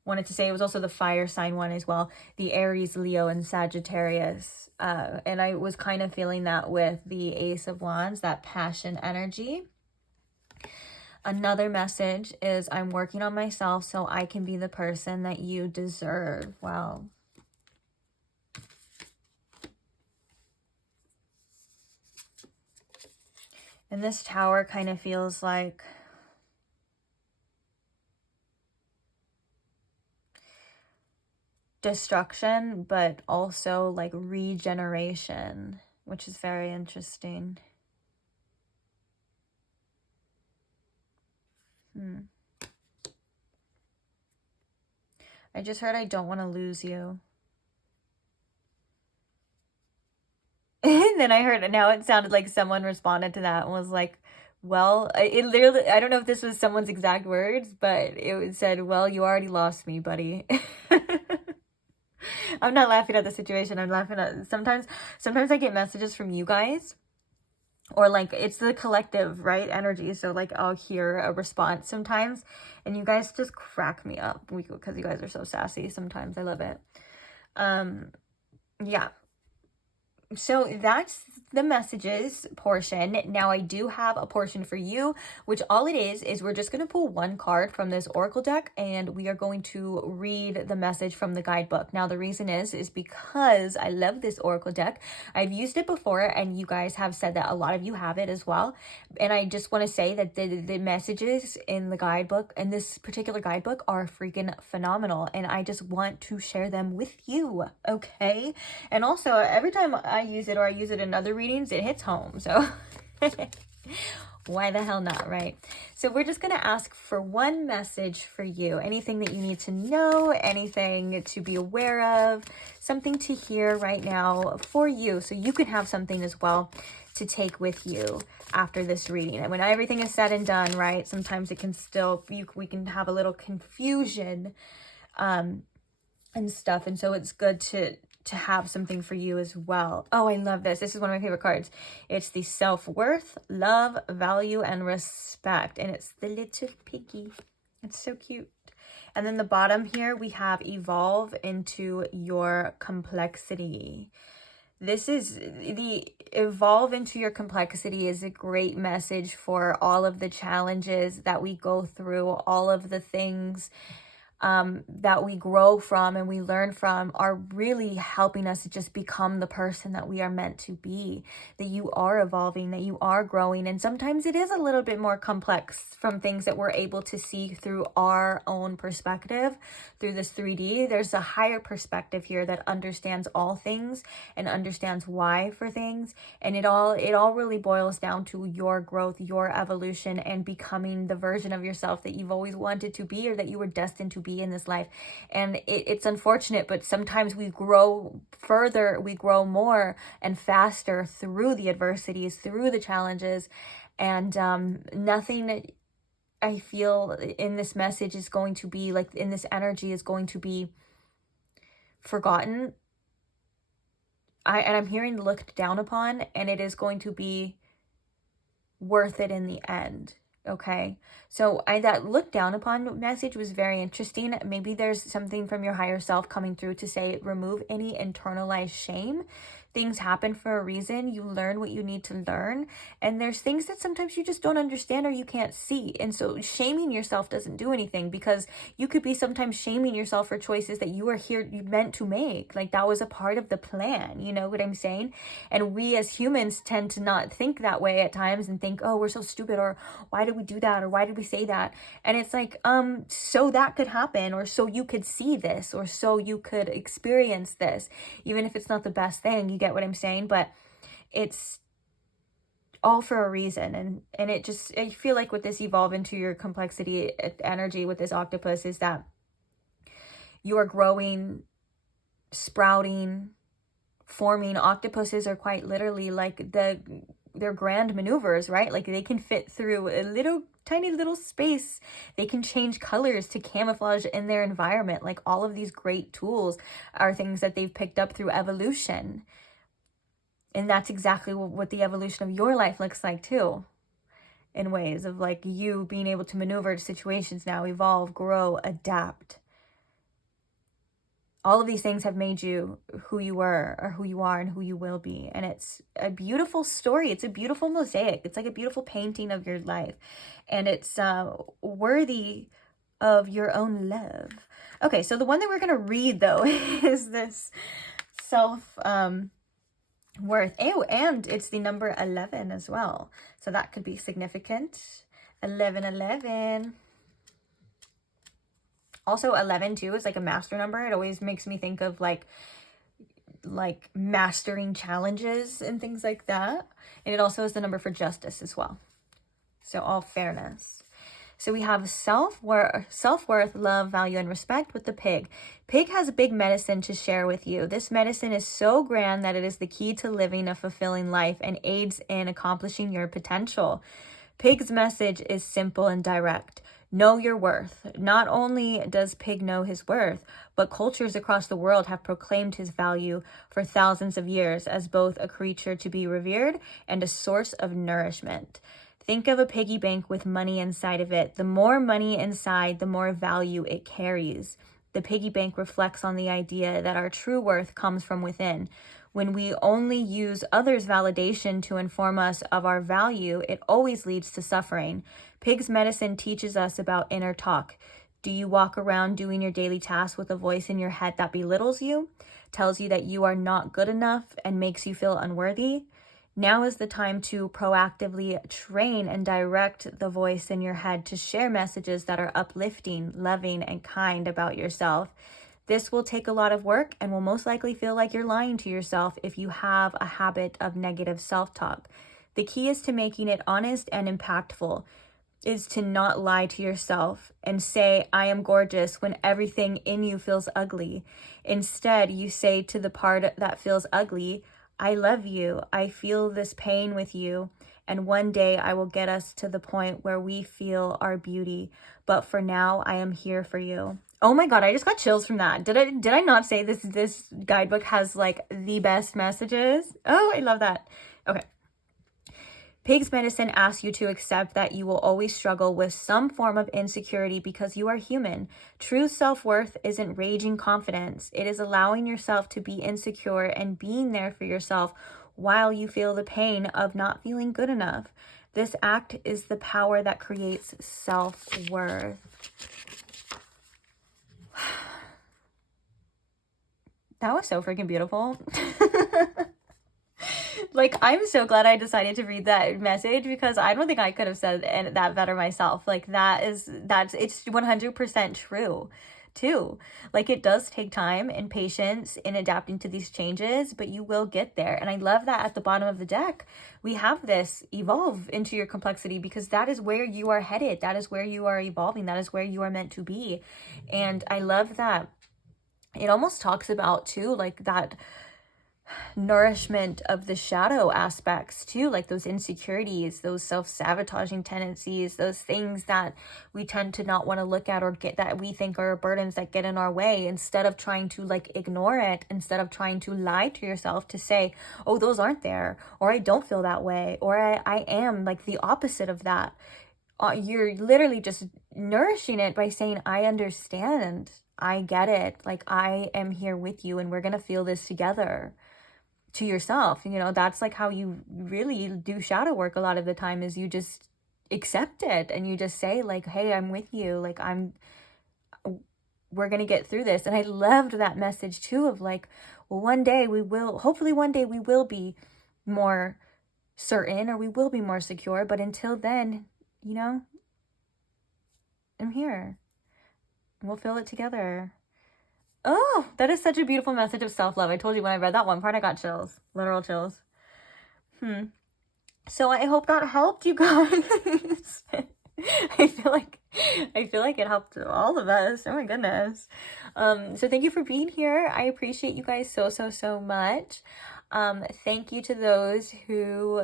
wanted to say. It was also the fire sign one as well, the Aries, Leo, and Sagittarius. And I was kind of feeling that with the Ace of Wands, that passion energy. Another message is I'm working on myself so I can be the person that you deserve. Wow. And this Tower kind of feels like destruction, but also like regeneration, which is very interesting. I just heard I don't want to lose you. And then I heard, now it sounded like someone responded to that and was like, well, it literally, I don't know if this was someone's exact words, but it said, well, you already lost me, buddy. I'm not laughing at the situation. I'm laughing at, sometimes I get messages from you guys, or like it's the collective, right, energy. So like I'll hear a response sometimes and you guys just crack me up because you guys are so sassy sometimes. I love it. Yeah. So that's the messages portion. Now I do have a portion for you, which all it is we're just going to pull one card from this oracle deck and we are going to read the message from the guidebook. Now the reason is because I love this oracle deck. I've used it before and you guys have said that a lot of you have it as well. And I just want to say that the messages in the guidebook, in this particular guidebook, are freaking phenomenal. And I just want to share them with you, okay? And also every time I use it, or I use it in other readings, it hits home. So why the hell not, right? So we're just going to ask for one message for you. Anything that you need to know, anything to be aware of, something to hear right now for you, so you can have something as well to take with you after this reading. And when everything is said and done, right, sometimes it can still, we can have a little confusion and stuff. And so it's good to have something for you as well. Oh, I love this. This is one of my favorite cards. It's the self-worth, love, value, and respect. And it's the little piggy. It's so cute. And then the bottom here, we have evolve into your complexity. This is the evolve into your complexity is a great message for all of the challenges that we go through, all of the things that we grow from and we learn from are really helping us to just become the person that we are meant to be, that you are evolving, that you are growing. And sometimes it is a little bit more complex from things that we're able to see through our own perspective, through this 3D. There's a higher perspective here that understands all things and understands why for things. And it all really boils down to your growth, your evolution, and becoming the version of yourself that you've always wanted to be, or that you were destined to be in this life. And it's unfortunate, but sometimes we grow further, we grow more and faster through the adversities, through the challenges. And nothing I feel in this message is going to be like, in this energy is going to be forgotten. I'm hearing looked down upon, and it is going to be worth it in the end. Okay, so that look down upon message was very interesting. Maybe there's something from your higher self coming through to say, remove any internalized shame. Things happen for a reason. You learn what you need to learn. And there's things that sometimes you just don't understand or you can't see. And so shaming yourself doesn't do anything, because you could be sometimes shaming yourself for choices that you meant to make. Like that was a part of the plan. You know what I'm saying? And we as humans tend to not think that way at times and think, oh, we're so stupid, or why did we do that? Or why did we say that? And it's like, so that could happen, or so you could see this, or so you could experience this, even if it's not the best thing. You get what I'm saying? But it's all for a reason. And it just, I feel like with this evolve into your complexity energy with this octopus is that you are growing, sprouting, forming. Octopuses are quite literally like they're grand maneuvers, right? Like they can fit through a little tiny little space. They can change colors to camouflage in their environment. Like all of these great tools are things that they've picked up through evolution. And that's exactly what the evolution of your life looks like too, in ways of like you being able to maneuver situations now, evolve, grow, adapt. All of these things have made you who you were, or who you are, and who you will be. And it's a beautiful story. It's a beautiful mosaic. It's like a beautiful painting of your life. And it's worthy of your own love. Okay, so the one that we're going to read, though, is this self-worth. And it's the number 11 as well. So that could be significant. 1111. Also 11 too is like a master number. It always makes me think of like mastering challenges and things like that. And it also is the number for justice as well. So all fairness. So we have self-worth, love, value, and respect with the pig. Pig has a big medicine to share with you. This medicine is so grand that it is the key to living a fulfilling life and aids in accomplishing your potential. Pig's message is simple and direct. Know your worth. Not only does Pig know his worth, but cultures across the world have proclaimed his value for thousands of years as both a creature to be revered and a source of nourishment. Think of a piggy bank with money inside of it. The more money inside, the more value it carries. The piggy bank reflects on the idea that our true worth comes from within. When we only use others' validation to inform us of our value, it always leads to suffering. Pig's medicine teaches us about inner talk. Do you walk around doing your daily tasks with a voice in your head that belittles you, tells you that you are not good enough, and makes you feel unworthy? Now is the time to proactively train and direct the voice in your head to share messages that are uplifting, loving, and kind about yourself. This will take a lot of work and will most likely feel like you're lying to yourself if you have a habit of negative self-talk. The key is to making it honest and impactful, is to not lie to yourself and say, I am gorgeous, when everything in you feels ugly. Instead, you say to the part that feels ugly, I love you. I feel this pain with you. And one day I will get us to the point where we feel our beauty. But for now, I am here for you. Oh my God, I just got chills from that. Did I not say this guidebook has like the best messages? Oh, I love that. Okay. Pig's medicine asks you to accept that you will always struggle with some form of insecurity because you are human. True self-worth isn't raging confidence. It is allowing yourself to be insecure and being there for yourself while you feel the pain of not feeling good enough. This act is the power that creates self-worth. That was so freaking beautiful. Like, I'm so glad I decided to read that message, because I don't think I could have said that better myself. Like, it's 100% true too. Like, it does take time and patience in adapting to these changes, but you will get there. And I love that at the bottom of the deck, we have this evolve into your complexity, because that is where you are headed. That is where you are evolving. That is where you are meant to be. And I love that it almost talks about too, like, that nourishment of the shadow aspects too, like those insecurities, those self-sabotaging tendencies, those things that we tend to not want to look at, or get, that we think are burdens that get in our way. Instead of trying to like ignore it, instead of trying to lie to yourself to say, oh, those aren't there, or I don't feel that way, or I am like the opposite of that. You're literally just nourishing it by saying, I understand, I get it, like I am here with you, and we're gonna feel this together. To yourself, you know, that's like how you really do shadow work a lot of the time, is you just accept it and you just say like, hey, I'm with you, like we're gonna get through this. And I loved that message too, of like, well, hopefully one day we will be more certain, or we will be more secure, but until then, you know, I'm here, we'll feel it together. Oh, that is such a beautiful message of self-love. I told you when I read that one part, I got chills, literal chills. So I hope that helped you guys. I feel like it helped all of us. Oh my goodness. So thank you for being here. I appreciate you guys so much. Thank you to those who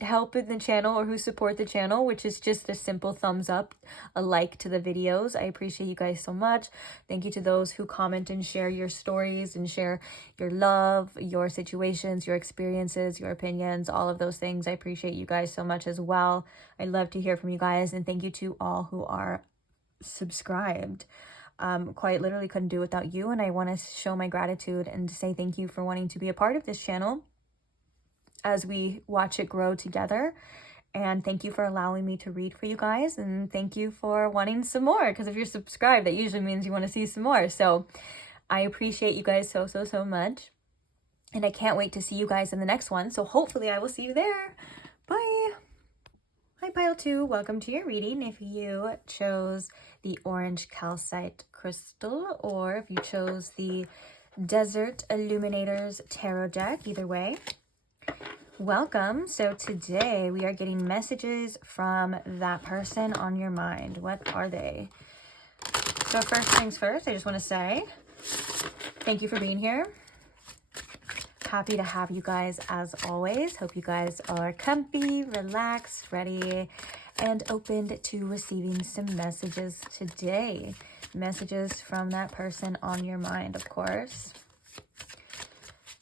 help in the channel, or who support the channel, which is just a simple thumbs up, a like to the videos. I appreciate you guys so much. Thank you to those who comment and share your stories, and share your love, your situations, your experiences, your opinions, all of those things. I appreciate you guys so much as well. I love to hear from you guys, and thank you to all who are subscribed. Quite literally couldn't do it without you, and I want to show my gratitude and say thank you for wanting to be a part of this channel as we watch it grow together. And thank you for allowing me to read for you guys, and thank you for wanting some more, because if you're subscribed, that usually means you want to see some more. So I appreciate you guys so much, and I can't wait to see you guys in the next one. So hopefully I will see you there. Bye. Hi pile 2, welcome to your reading. If you chose the orange calcite crystal, or if you chose the Desert Illuminators tarot deck, either way, welcome. So today we are getting messages from that person on your mind. What are they? So first things first, I just want to say thank you for being here. Happy to have you guys as always. Hope you guys are comfy, relaxed, ready, and open to receiving some messages today. Messages from that person on your mind, of course.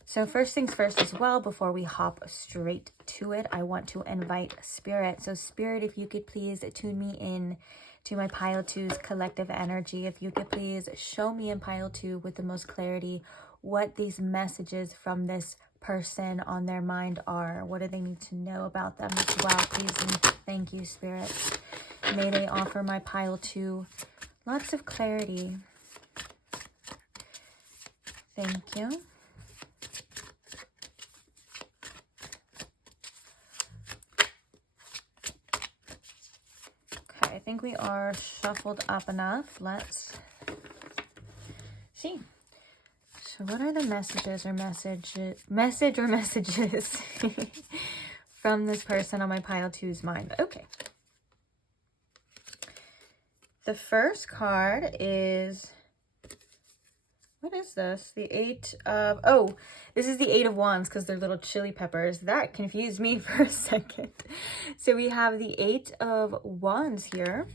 So first things first as well, before we hop straight to it, I want to invite Spirit. So Spirit, if you could please tune me in to my pile 2's collective energy. If you could please show me in pile 2 with the most clarity what these messages from this person on their mind are. What do they need to know about them as well, please? And thank you, Spirit. May they offer my pile 2 lots of clarity. Thank you. I think we are shuffled up enough. Let's see. So what are the messages from this person on my pile 2's mind? Okay. The first card is, what is this? The 8 of, oh, this is the 8 of Wands, because they're little chili peppers. That confused me for a second. So we have the 8 of Wands here.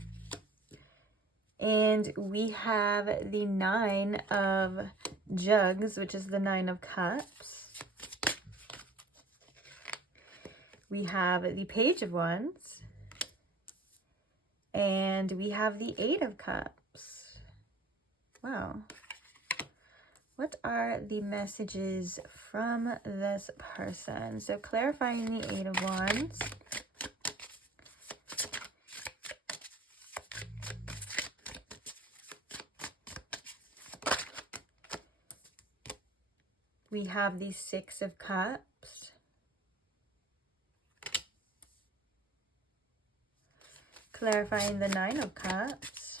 And we have the 9 of Jugs, which is the 9 of Cups. We have the Page of Wands. And we have the 8 of Cups. Wow. What are the messages from this person? So clarifying the 8 of Wands. We have the Six of Cups. Clarifying the Nine of Cups.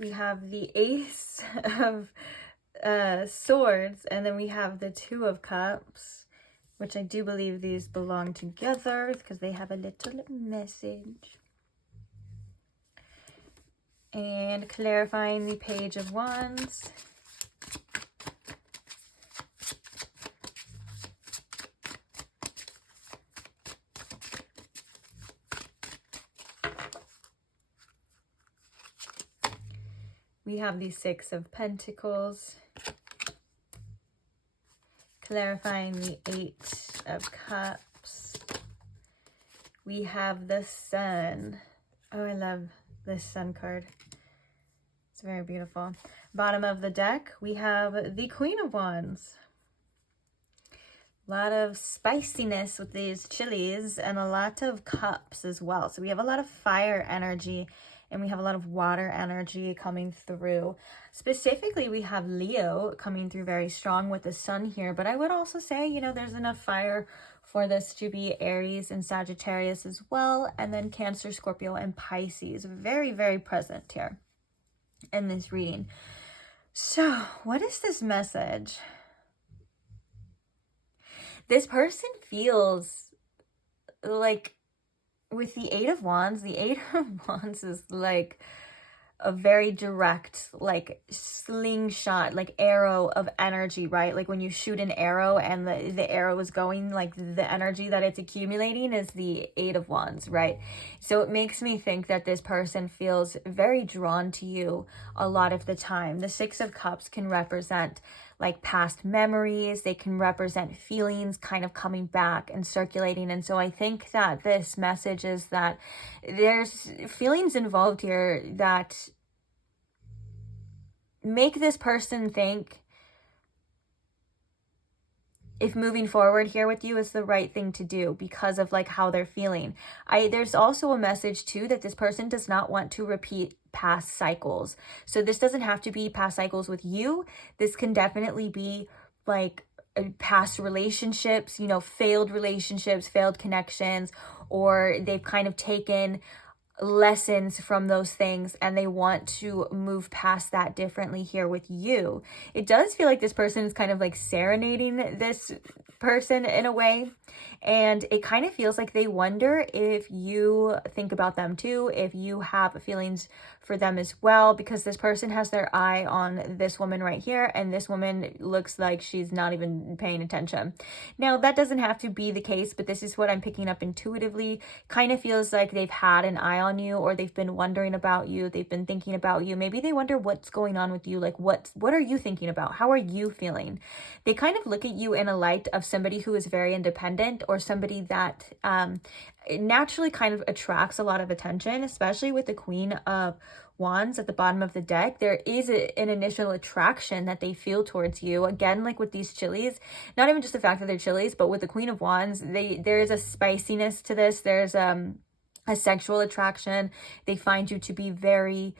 We have the Ace of Swords, and then we have the Two of Cups, which I do believe these belong together because they have a little message. And clarifying the Page of Wands. We have the Six of Pentacles. Clarifying the Eight of Cups. We have the Sun. Oh, I love this Sun card. It's very beautiful. Bottom of the deck, we have the Queen of Wands. A lot of spiciness with these chilies and a lot of cups as well. So we have a lot of fire energy and we have a lot of water energy coming through. Specifically, we have Leo coming through very strong with the Sun here. But I would also say, you know, there's enough fire for this to be Aries and Sagittarius as well. And then Cancer, Scorpio, and Pisces. Very, very present here in this reading. So what is this message? This person feels like with the Eight of Wands is like a very direct, like slingshot, like arrow of energy, right? Like when you shoot an arrow and the arrow is going, like the energy that it's accumulating is the Eight of Wands, right? So it makes me think that this person feels very drawn to you a lot of the time. The Six of Cups can represent like past memories. They can represent feelings kind of coming back and circulating. And so I think that this message is that there's feelings involved here that make this person think if moving forward here with you is the right thing to do because of like how they're feeling. There's also a message too that this person does not want to repeat past cycles. So this doesn't have to be past cycles with you. This can definitely be like past relationships, you know, failed relationships, failed connections, or they've kind of taken lessons from those things and they want to move past that differently here with you. It does feel like this person is kind of like serenading this person in a way, and it kind of feels like they wonder if you think about them too, if you have feelings for them as well, because this person has their eye on this woman right here, and this woman looks like she's not even paying attention. Now, that doesn't have to be the case, but this is what I'm picking up intuitively. Kind of feels like they've had an eye on you, or they've been wondering about you, they've been thinking about you. Maybe they wonder what's going on with you, like what are you thinking about? How are you feeling? They kind of look at you in a light of somebody who is very independent, or somebody that naturally kind of attracts a lot of attention, especially with the Queen of Wands at the bottom of the deck. There is an initial attraction that they feel towards you. Again, like with these chilies, not even just the fact that they're chilies, but with the Queen of Wands, there is a spiciness to this. There's a sexual attraction. They find you to be very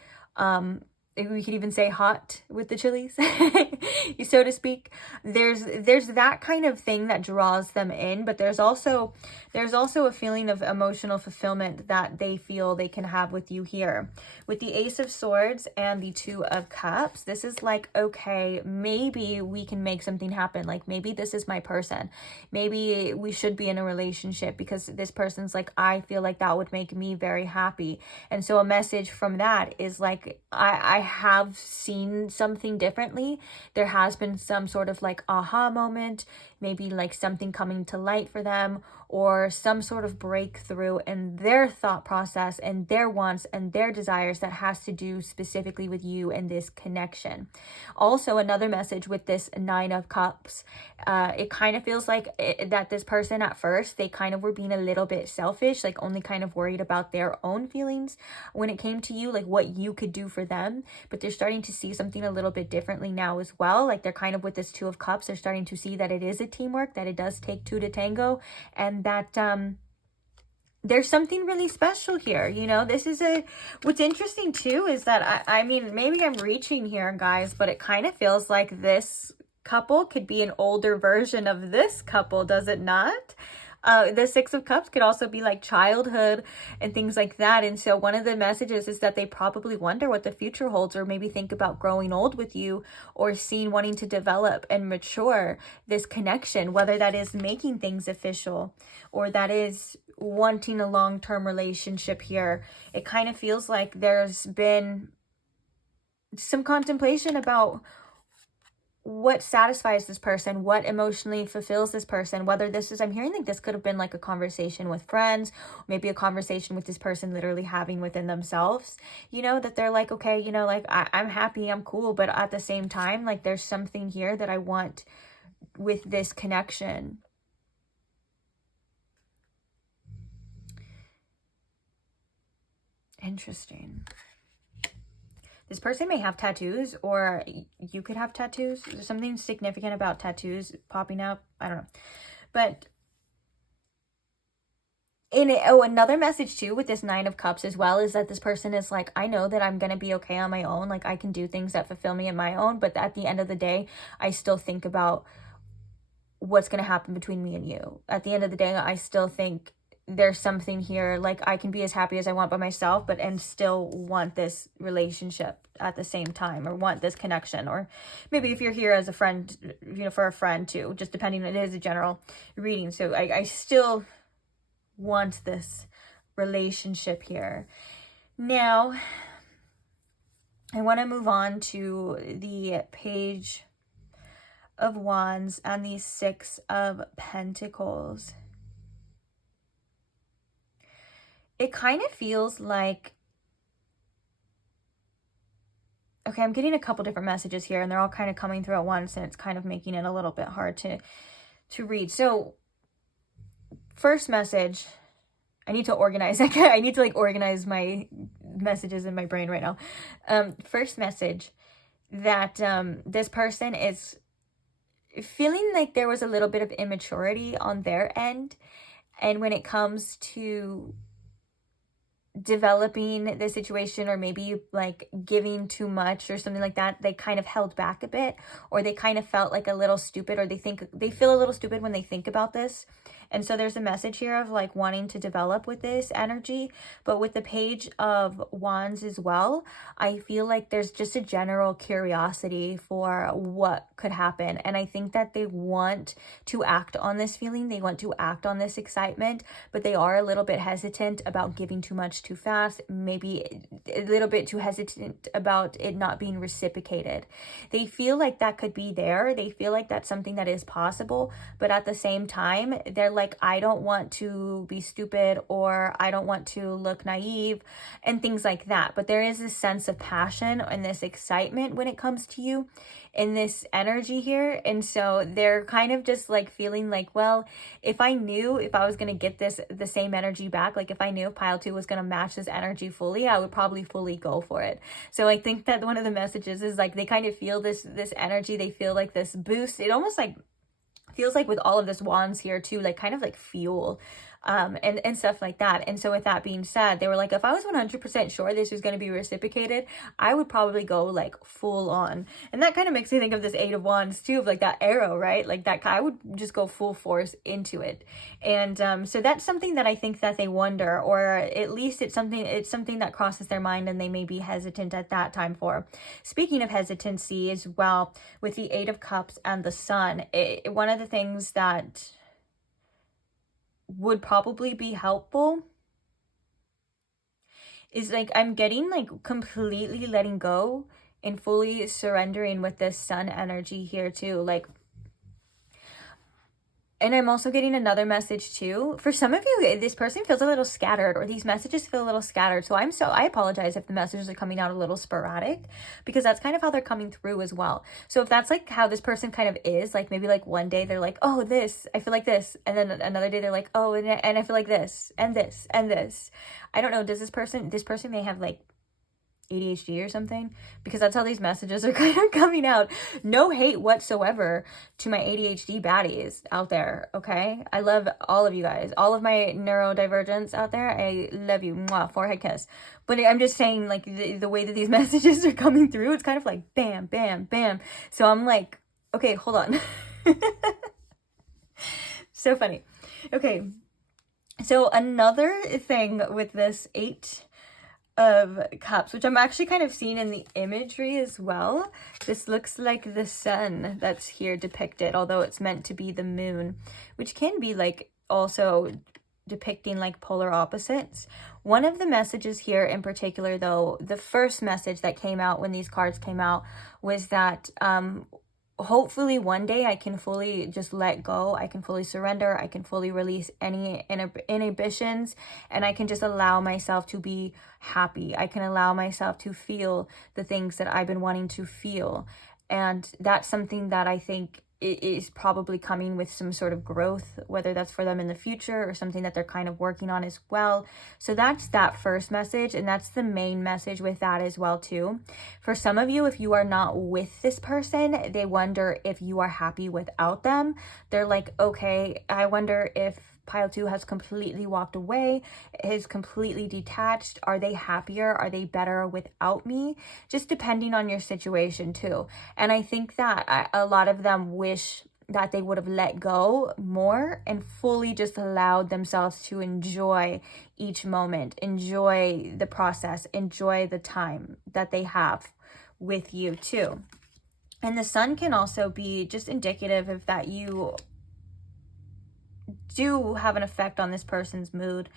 we could even say hot with the chilies, so to speak. There's that kind of thing that draws them in, but there's also a feeling of emotional fulfillment that they feel they can have with you here. With the Ace of Swords and the Two of Cups, this is like, okay, maybe we can make something happen. Like maybe this is my person. Maybe we should be in a relationship because this person's like, I feel like that would make me very happy. And so a message from that is like, I have seen something differently. There has been some sort of like aha moment, maybe like something coming to light for them, or some sort of breakthrough in their thought process and their wants and their desires that has to do specifically with you and this connection. Also, another message with this Nine of Cups, it kind of feels like that this person at first, they kind of were being a little bit selfish, like only kind of worried about their own feelings when it came to you, like what you could do for them. But they're starting to see something a little bit differently now as well. Like they're kind of with this Two of Cups, they're starting to see that it is a teamwork, that it does take two to tango, and that there's something really special here. You know, this is what's interesting too is that, I mean, maybe I'm reaching here, guys, but it kind of feels like this couple could be an older version of this couple, does it not? The Six of Cups could also be like childhood and things like that. And so one of the messages is that they probably wonder what the future holds, or maybe think about growing old with you, or wanting to develop and mature this connection, whether that is making things official or that is wanting a long-term relationship here. It kind of feels like there's been some contemplation about what satisfies this person, what emotionally fulfills this person, whether this is, I'm hearing like this could have been like a conversation with friends, maybe a conversation with this person literally having within themselves, you know, that they're like, okay, you know, like I'm happy, I'm cool, but at the same time, like there's something here that I want with this connection. Interesting. This person may have tattoos, or you could have tattoos. There's something significant about tattoos popping up. I don't know. But another message too with this Nine of Cups as well is that this person is like, I know that I'm going to be okay on my own. Like I can do things that fulfill me on my own. But at the end of the day, I still think about what's going to happen between me and you. At the end of the day, I still think there's something here, like I can be as happy as I want by myself, but and still want this relationship at the same time, or want this connection. Or maybe if you're here as a friend, you know, for a friend too, just depending, it is a general reading. So I still want this relationship here. Now I want to move on to the Page of Wands and the Six of Pentacles. It kind of feels like, okay, I'm getting a couple different messages here and they're all kind of coming through at once, and it's kind of making it a little bit hard to read. So first message, I need to organize. I need to like organize my messages in my brain right now. First message, that this person is feeling like there was a little bit of immaturity on their end. And when it comes to developing the situation, or maybe like giving too much or something like that, they kind of held back a bit, or they kind of felt like a little stupid, or they feel a little stupid when they think about this. And so there's a message here of like wanting to develop with this energy. But with the Page of Wands as well, I feel like there's just a general curiosity for what could happen. And I think that they want to act on this feeling. They want to act on this excitement, but they are a little bit hesitant about giving too much too fast. Maybe a little bit too hesitant about it not being reciprocated. They feel like that could be there. They feel like that's something that is possible. But at the same time, they're like, I don't want to be stupid, or I don't want to look naive and things like that. But there is this sense of passion and this excitement when it comes to you in this energy here. And so they're kind of just like feeling like, well, if I knew if I was going to get the same energy back, like if I knew if pile 2 was going to match this energy fully, I would probably fully go for it. So I think that one of the messages is like they kind of feel this energy. They feel like this boost. It almost like feels like with all of this wands here too, like kind of like fuel and stuff like that. And so with that being said, they were like, if I was 100% sure this was going to be reciprocated, I would probably go like full on. And that kind of makes me think of this Eight of Wands too, of like that arrow, right? Like that, I would just go full force into it. And so that's something that I think that they wonder, or at least it's something that crosses their mind and they may be hesitant at that time for. Speaking of hesitancy as well, with the Eight of Cups and the Sun, one of the things that would probably be helpful is like, I'm getting like completely letting go and fully surrendering with this Sun energy here too. Like, and I'm also getting another message too. For some of you, this person feels a little scattered, or these messages feel a little scattered. So I apologize if the messages are coming out a little sporadic, because that's kind of how they're coming through as well. So if that's like how this person kind of is, like maybe like one day they're like, oh, this, I feel like this. And then another day they're like, oh, and I feel like this and this and this. I don't know. This person may have like ADHD or something, because that's how these messages are kind of coming out. No hate whatsoever to my ADHD baddies out there, okay? I love all of you guys. All of my neurodivergents out there, I love you. Mwah, forehead kiss. But I'm just saying, like, the way that these messages are coming through, it's kind of like bam, bam, bam. So I'm like, okay, hold on. So funny. Okay. So another thing with this 8 of Cups, which I'm actually kind of seeing in the imagery as well. This looks like the sun that's here depicted, although it's meant to be the moon, which can be like also depicting like polar opposites. One of the messages here in particular, though, the first message that came out when these cards came out was that hopefully one day I can fully just let go. I can fully surrender. I can fully release any inhibitions, and I can just allow myself to be happy. I can allow myself to feel the things that I've been wanting to feel. And that's something that I think is probably coming with some sort of growth, whether that's for them in the future or something that they're kind of working on as well. So that's that first message, and that's the main message with that as well too. For some of you, if you are not with this person, they wonder if you are happy without them. They're like, okay, I wonder if Pile 2 has completely walked away, is completely detached. Are they happier? Are they better without me? Just depending on your situation too. And I think that a lot of them wish that they would have let go more and fully just allowed themselves to enjoy each moment, enjoy the process, enjoy the time that they have with you too. And the sun can also be just indicative of that you do have an effect on this person's mood.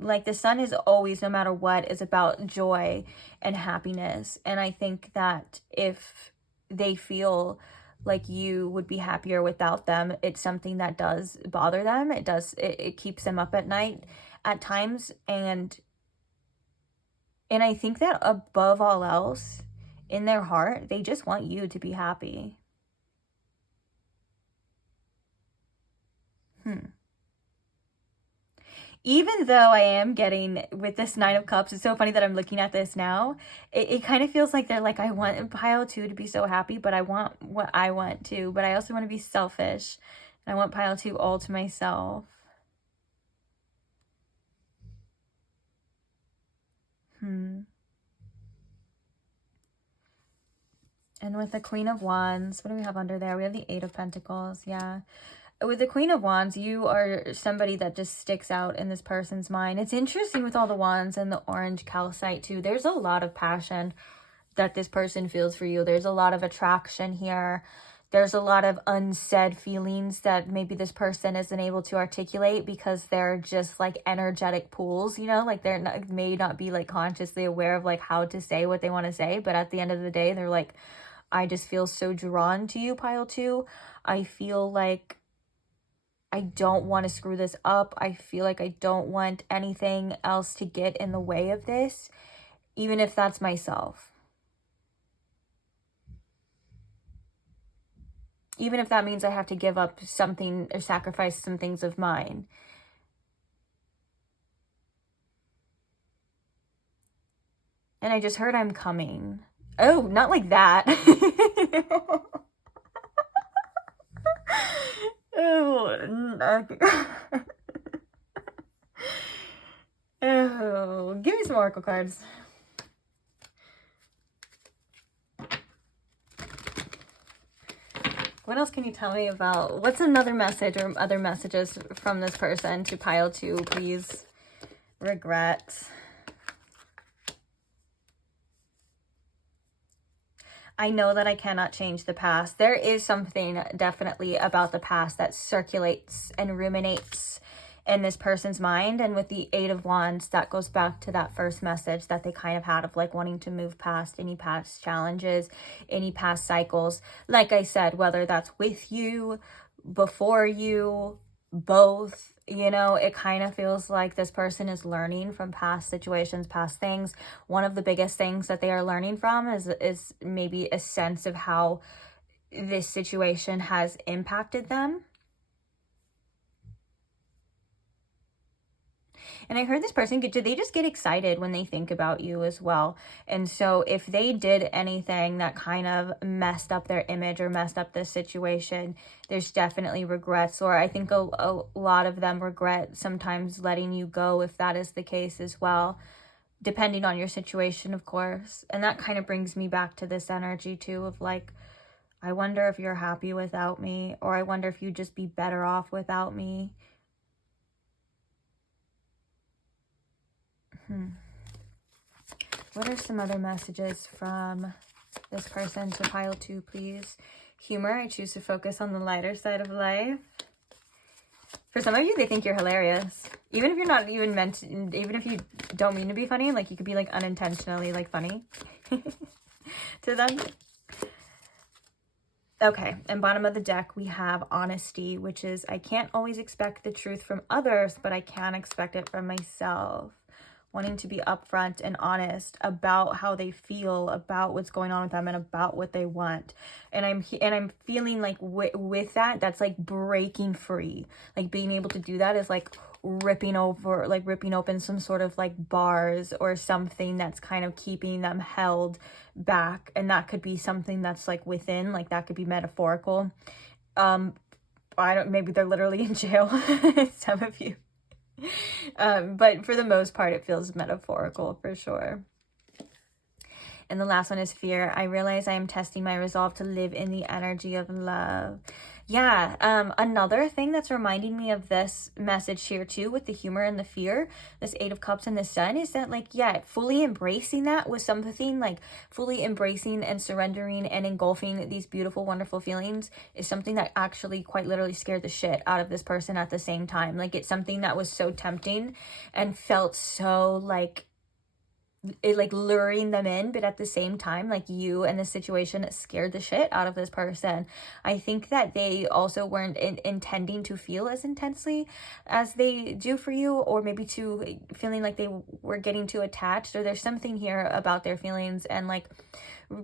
Like the sun is always, no matter what, is about joy and happiness. And I think that if they feel like you would be happier without them, it's something that does bother them. It keeps them up at night at times. And I think that above all else, in their heart, they just want you to be happy. Even though I am getting, with this 9 of Cups, it's so funny that I'm looking at this now. It kind of feels like they're like, I want Pile 2 to be so happy, but I want what I want too. But I also want to be selfish. And I want Pile 2 all to myself. And with the Queen of Wands, what do we have under there? We have the 8 of Pentacles, yeah. With the Queen of Wands, you are somebody that just sticks out in this person's mind. It's interesting with all the wands and the orange calcite too. There's a lot of passion that this person feels for you. There's a lot of attraction here. There's a lot of unsaid feelings that maybe this person isn't able to articulate because they're just like energetic pools, you know, like they're not, may not be like consciously aware of like how to say what they want to say. But at the end of the day, they're like, I just feel so drawn to you, Pile 2. I feel like I don't want to screw this up. I feel like I don't want anything else to get in the way of this, even if that's myself. Even if that means I have to give up something or sacrifice some things of mine. And I just heard I'm coming. Oh, not like that. Oh, oh, give me some oracle cards. What else can you tell me about? What's another message or other messages from this person to Pile 2, please? Regret. I know that I cannot change the past. There is something definitely about the past that circulates and ruminates in this person's mind. And with the 8 of Wands, that goes back to that first message that they kind of had of like wanting to move past any past challenges, any past cycles. Like I said, whether that's with you, before you, both, you know, it kind of feels like this person is learning from past situations, past things. One of the biggest things that they are learning from is maybe a sense of how this situation has impacted them. And I heard this person, they just get excited when they think about you as well. And so if they did anything that kind of messed up their image or messed up this situation, there's definitely regrets. Or I think a lot of them regret sometimes letting you go, if that is the case as well, depending on your situation, of course. And that kind of brings me back to this energy too of like, I wonder if you're happy without me, or I wonder if you'd just be better off without me. What are some other messages from this person? So pile 2, please. Humor. I choose to focus on the lighter side of life. For some of you, they think you're hilarious. Even if you're not even meant to, even if you don't mean to be funny, like you could be like unintentionally like funny to them. Okay, and bottom of the deck, we have honesty, which is I can't always expect the truth from others, but I can expect it from myself. Wanting to be upfront and honest about how they feel, about what's going on with them, and about what they want. And I'm feeling like with that, that's like breaking free. Like being able to do that is like ripping open some sort of like bars or something that's kind of keeping them held back. And that could be something that's like within, like that could be metaphorical. Maybe they're literally in jail, some of you. But for the most part, it feels metaphorical for sure. And the last one is fear. I realize I am testing my resolve to live in the energy of love. Yeah, another thing that's reminding me of this message here too, with the humor and the fear, this 8 of Cups and the Sun, is that like, yeah, fully embracing that was something like fully embracing and surrendering and engulfing these beautiful, wonderful feelings is something that actually quite literally scared the shit out of this person at the same time. Like it's something that was so tempting and felt so like, it like luring them in, but at the same time, like you and the situation scared the shit out of this person. I think that they also weren't intending to feel as intensely as they do for you, or maybe to feeling like they were getting too attached, or there's something here about their feelings and like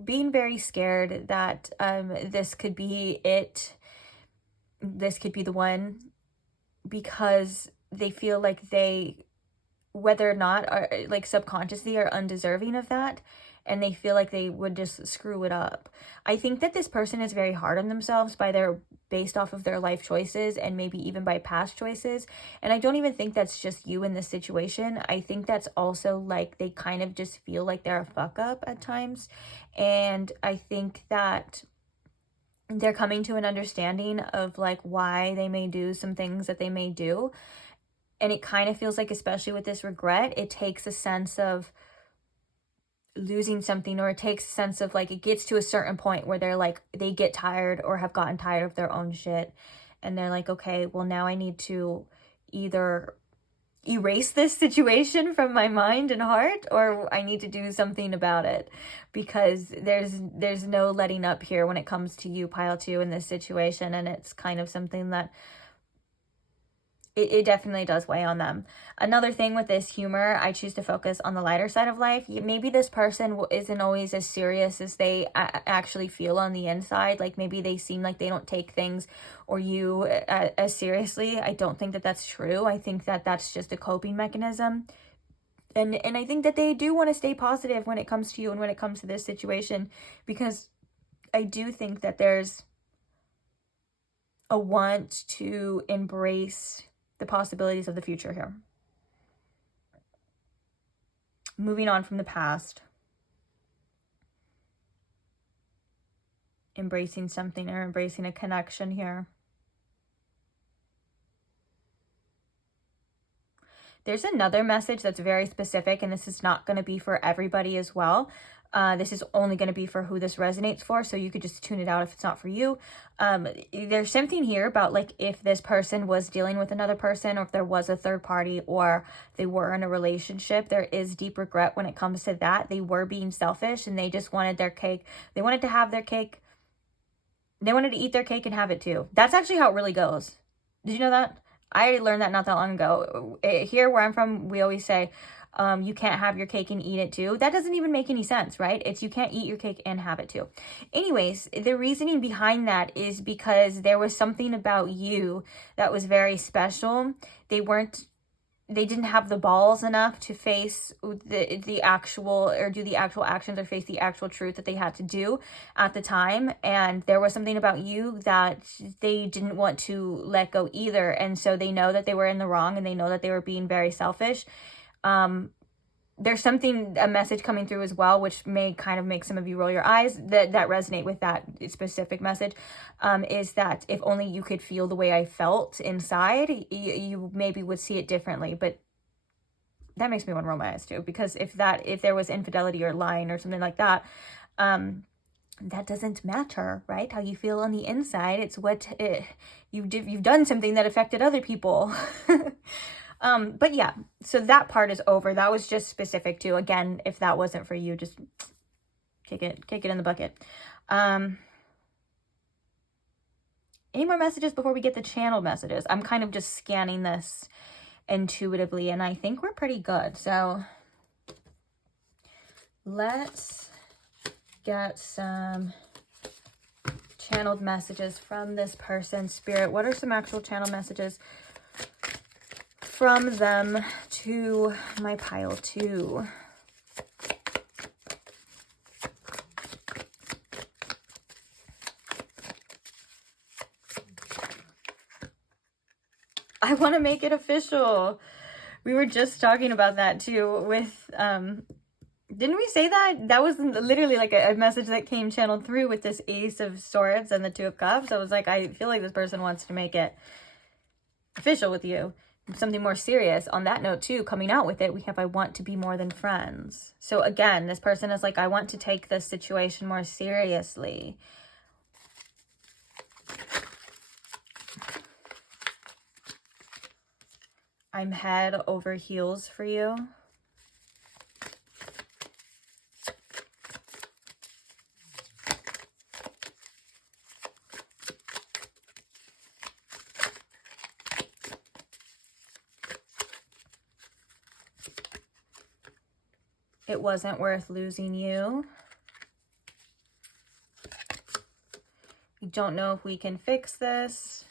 being very scared that this could be it, this could be the one, because they feel like they, whether or not, are like subconsciously are undeserving of that, and they feel like they would just screw it up. I think that this person is very hard on themselves based off of their life choices and maybe even by past choices. And I don't even think that's just you in this situation. I think that's also like they kind of just feel like they're a fuck up at times. And I think that they're coming to an understanding of like why they may do some things that they may do. And it kind of feels like, especially with this regret, it takes a sense of losing something, or it takes a sense of like, it gets to a certain point where they're like, they get tired or have gotten tired of their own shit. And they're like, okay, well now I need to either erase this situation from my mind and heart, or I need to do something about it, because there's no letting up here when it comes to you, pile 2, in this situation. And it's kind of something that it definitely does weigh on them. Another thing with this humor, I choose to focus on the lighter side of life. Maybe this person isn't always as serious as they actually feel on the inside. Like maybe they seem like they don't take things or you as seriously. I don't think that that's true. I think that that's just a coping mechanism. And I think that they do want to stay positive when it comes to you and when it comes to this situation, because I do think that there's a want to embrace the possibilities of the future here. Moving on from the past. Embracing something or embracing a connection here. There's another message that's very specific, and this is not going to be for everybody as well. This is only going to be for who this resonates for, so you could just tune it out if it's not for you. There's something here about like if this person was dealing with another person, or if there was a third party, or they were in a relationship, there is deep regret when it comes to that. They were being selfish and they just wanted their cake. They wanted to have their cake. They wanted to eat their cake and have it too. That's actually how it really goes. Did you know that? I learned that not that long ago. Here where I'm from, we always say, you can't have your cake and eat it too. That doesn't even make any sense, right? It's you can't eat your cake and have it too. Anyways, the reasoning behind that is because there was something about you that was very special. They weren't they didn't have the balls enough to face the actual, or do the actual actions, or face the actual truth that they had to do at the time. And there was something about you that they didn't want to let go either. And so they know that they were in the wrong, and they know that they were being very selfish. There's something, a message coming through as well, which may kind of make some of you roll your eyes, that resonate with that specific message, is that if only you could feel the way I felt inside, you maybe would see it differently. But that makes me want to roll my eyes too, because if there was infidelity or lying or something like that, that doesn't matter, right? How you feel on the inside, it's what you've done something that affected other people. But yeah, so that part is over. That was just specific to, again, if that wasn't for you, just kick it in the bucket. Any more messages before we get the channeled messages? I'm kind of just scanning this intuitively, and I think we're pretty good. So let's get some channeled messages from this person. Spirit, what are some actual channel messages from them to my pile 2? I want to make it official. We were just talking about that too with, didn't we say that? That was literally like a message that came channeled through with this Ace of Swords and the Two of Cups. I was like, I feel like this person wants to make it official with you. Something more serious. On that note too, coming out with it, we have I want to be more than friends. So again, this person is like, I want to take this situation more seriously. I'm head over heels for you. It wasn't worth losing you. We don't know if we can fix this.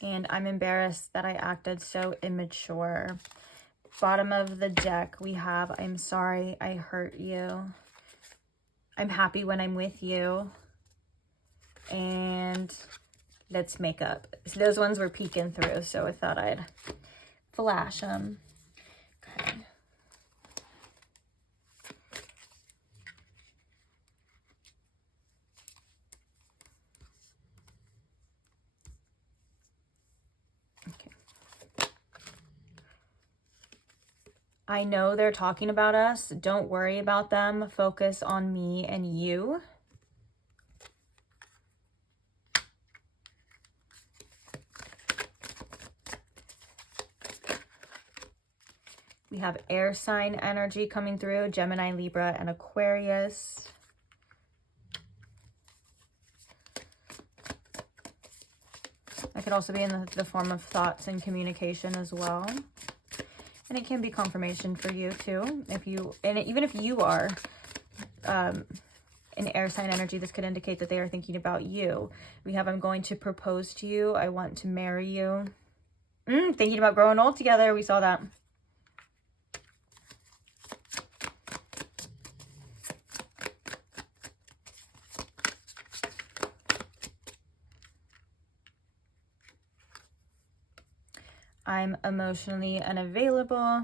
And I'm embarrassed that I acted so immature. Bottom of the deck, we have, I'm sorry I hurt you. I'm happy when I'm with you. And let's make up. So those ones were peeking through, so I thought I'd flash them. Okay. I know they're talking about us. Don't worry about them. Focus on me and you. We have air sign energy coming through. Gemini, Libra, and Aquarius. That could also be in the form of thoughts and communication as well. And it can be confirmation for you too. Even if you are an air sign energy, this could indicate that they are thinking about you. We have, I'm going to propose to you. I want to marry you. Thinking about growing old together. We saw that. I'm emotionally unavailable.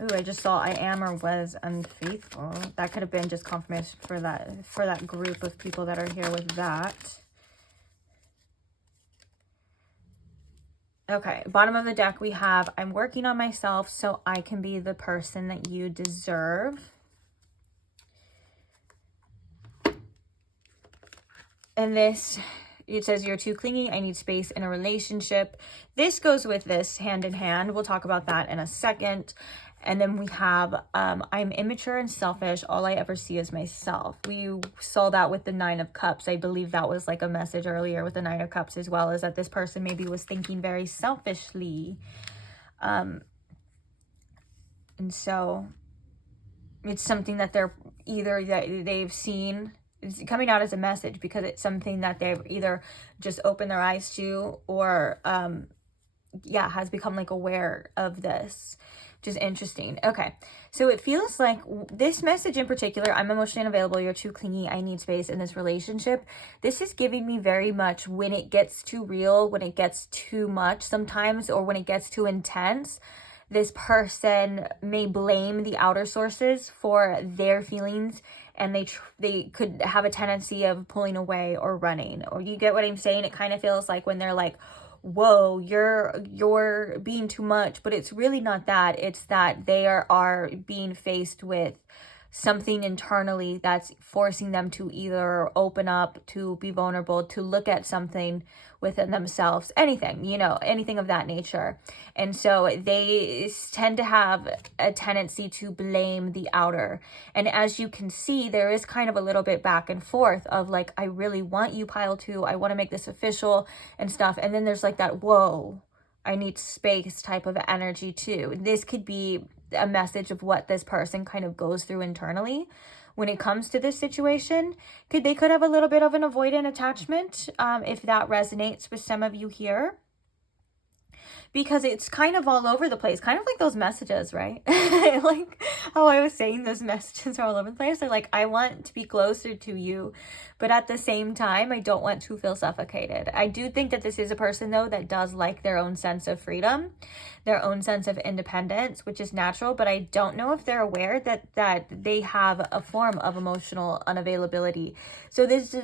Ooh, I just saw I am or was unfaithful. That could have been just confirmation for that group of people that are here with that. Okay, bottom of the deck we have, I'm working on myself so I can be the person that you deserve. And this, it says you're too clingy. I need space in a relationship. This goes with this hand in hand. We'll talk about that in a second. And then we have, I'm immature and selfish. All I ever see is myself. We saw that with the Nine of Cups. I believe that was like a message earlier with the Nine of Cups as well, is that this person maybe was thinking very selfishly. And so it's something that they've seen It's coming out as a message because it's something that they've either just opened their eyes to, or yeah, has become like aware of this, which is interesting. Okay, so it feels like this message in particular, I'm emotionally unavailable, you're too clingy, I need space in this relationship. This is giving me very much when it gets too real, when it gets too much sometimes, or when it gets too intense, this person may blame the outer sources for their feelings, and they could have a tendency of pulling away or running. Or you get what I'm saying? It kind of feels like when they're like, whoa, you're being too much, but it's really not that. It's that they are being faced with something internally that's forcing them to either open up, to be vulnerable, to look at something within themselves, anything, you know, anything of that nature. And so they tend to have a tendency to blame the outer. And as you can see, there is kind of a little bit back and forth of like, I really want you, pile two, I want to make this official and stuff. And then there's like that, whoa, I need space type of energy too. This could be a message of what this person kind of goes through internally when it comes to this situation. They could have a little bit of an avoidant attachment, if that resonates with some of you here, because it's kind of all over the place, kind of like those messages, right? Like how I was saying, those messages are all over the place. They're like, I want to be closer to you, but at the same time, I don't want to feel suffocated. I do think that this is a person, though, that does like their own sense of freedom, their own sense of independence, which is natural, but I don't know if they're aware that they have a form of emotional unavailability. So this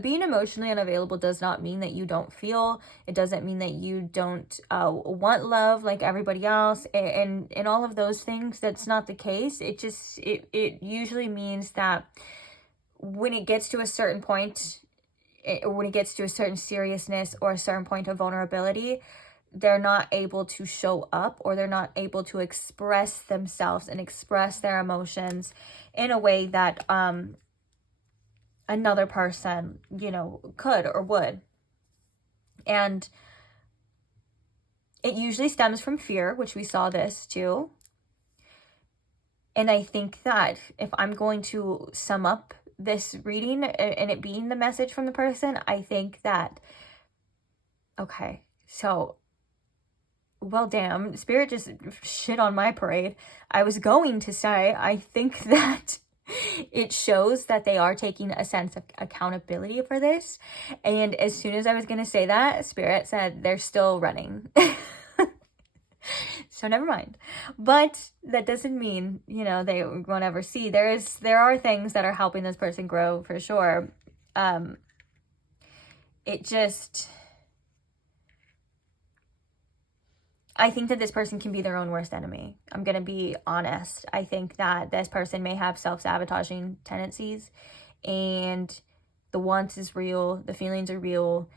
being emotionally unavailable does not mean that you don't feel. It doesn't mean that you don't want love like everybody else, and all of those things. That's not the case. It usually means that when it gets to a certain point, or when it gets to a certain seriousness or a certain point of vulnerability, they're not able to show up, or they're not able to express themselves and express their emotions in a way that another person, you know, could or would. And it usually stems from fear, which we saw this too. And I think that if I'm going to sum up this reading and it being the message from the person, I think that, okay, so, well, damn, Spirit just shit on my parade. I was going to say, I think that it shows that they are taking a sense of accountability for this. And as soon as I was going to say that, Spirit said they're still running. So never mind. But that doesn't mean, you know, they won't ever see. There are things that are helping this person grow for sure. I think that this person can be their own worst enemy. I'm going to be honest. I think that this person may have self-sabotaging tendencies, and the want is real. The feelings are real.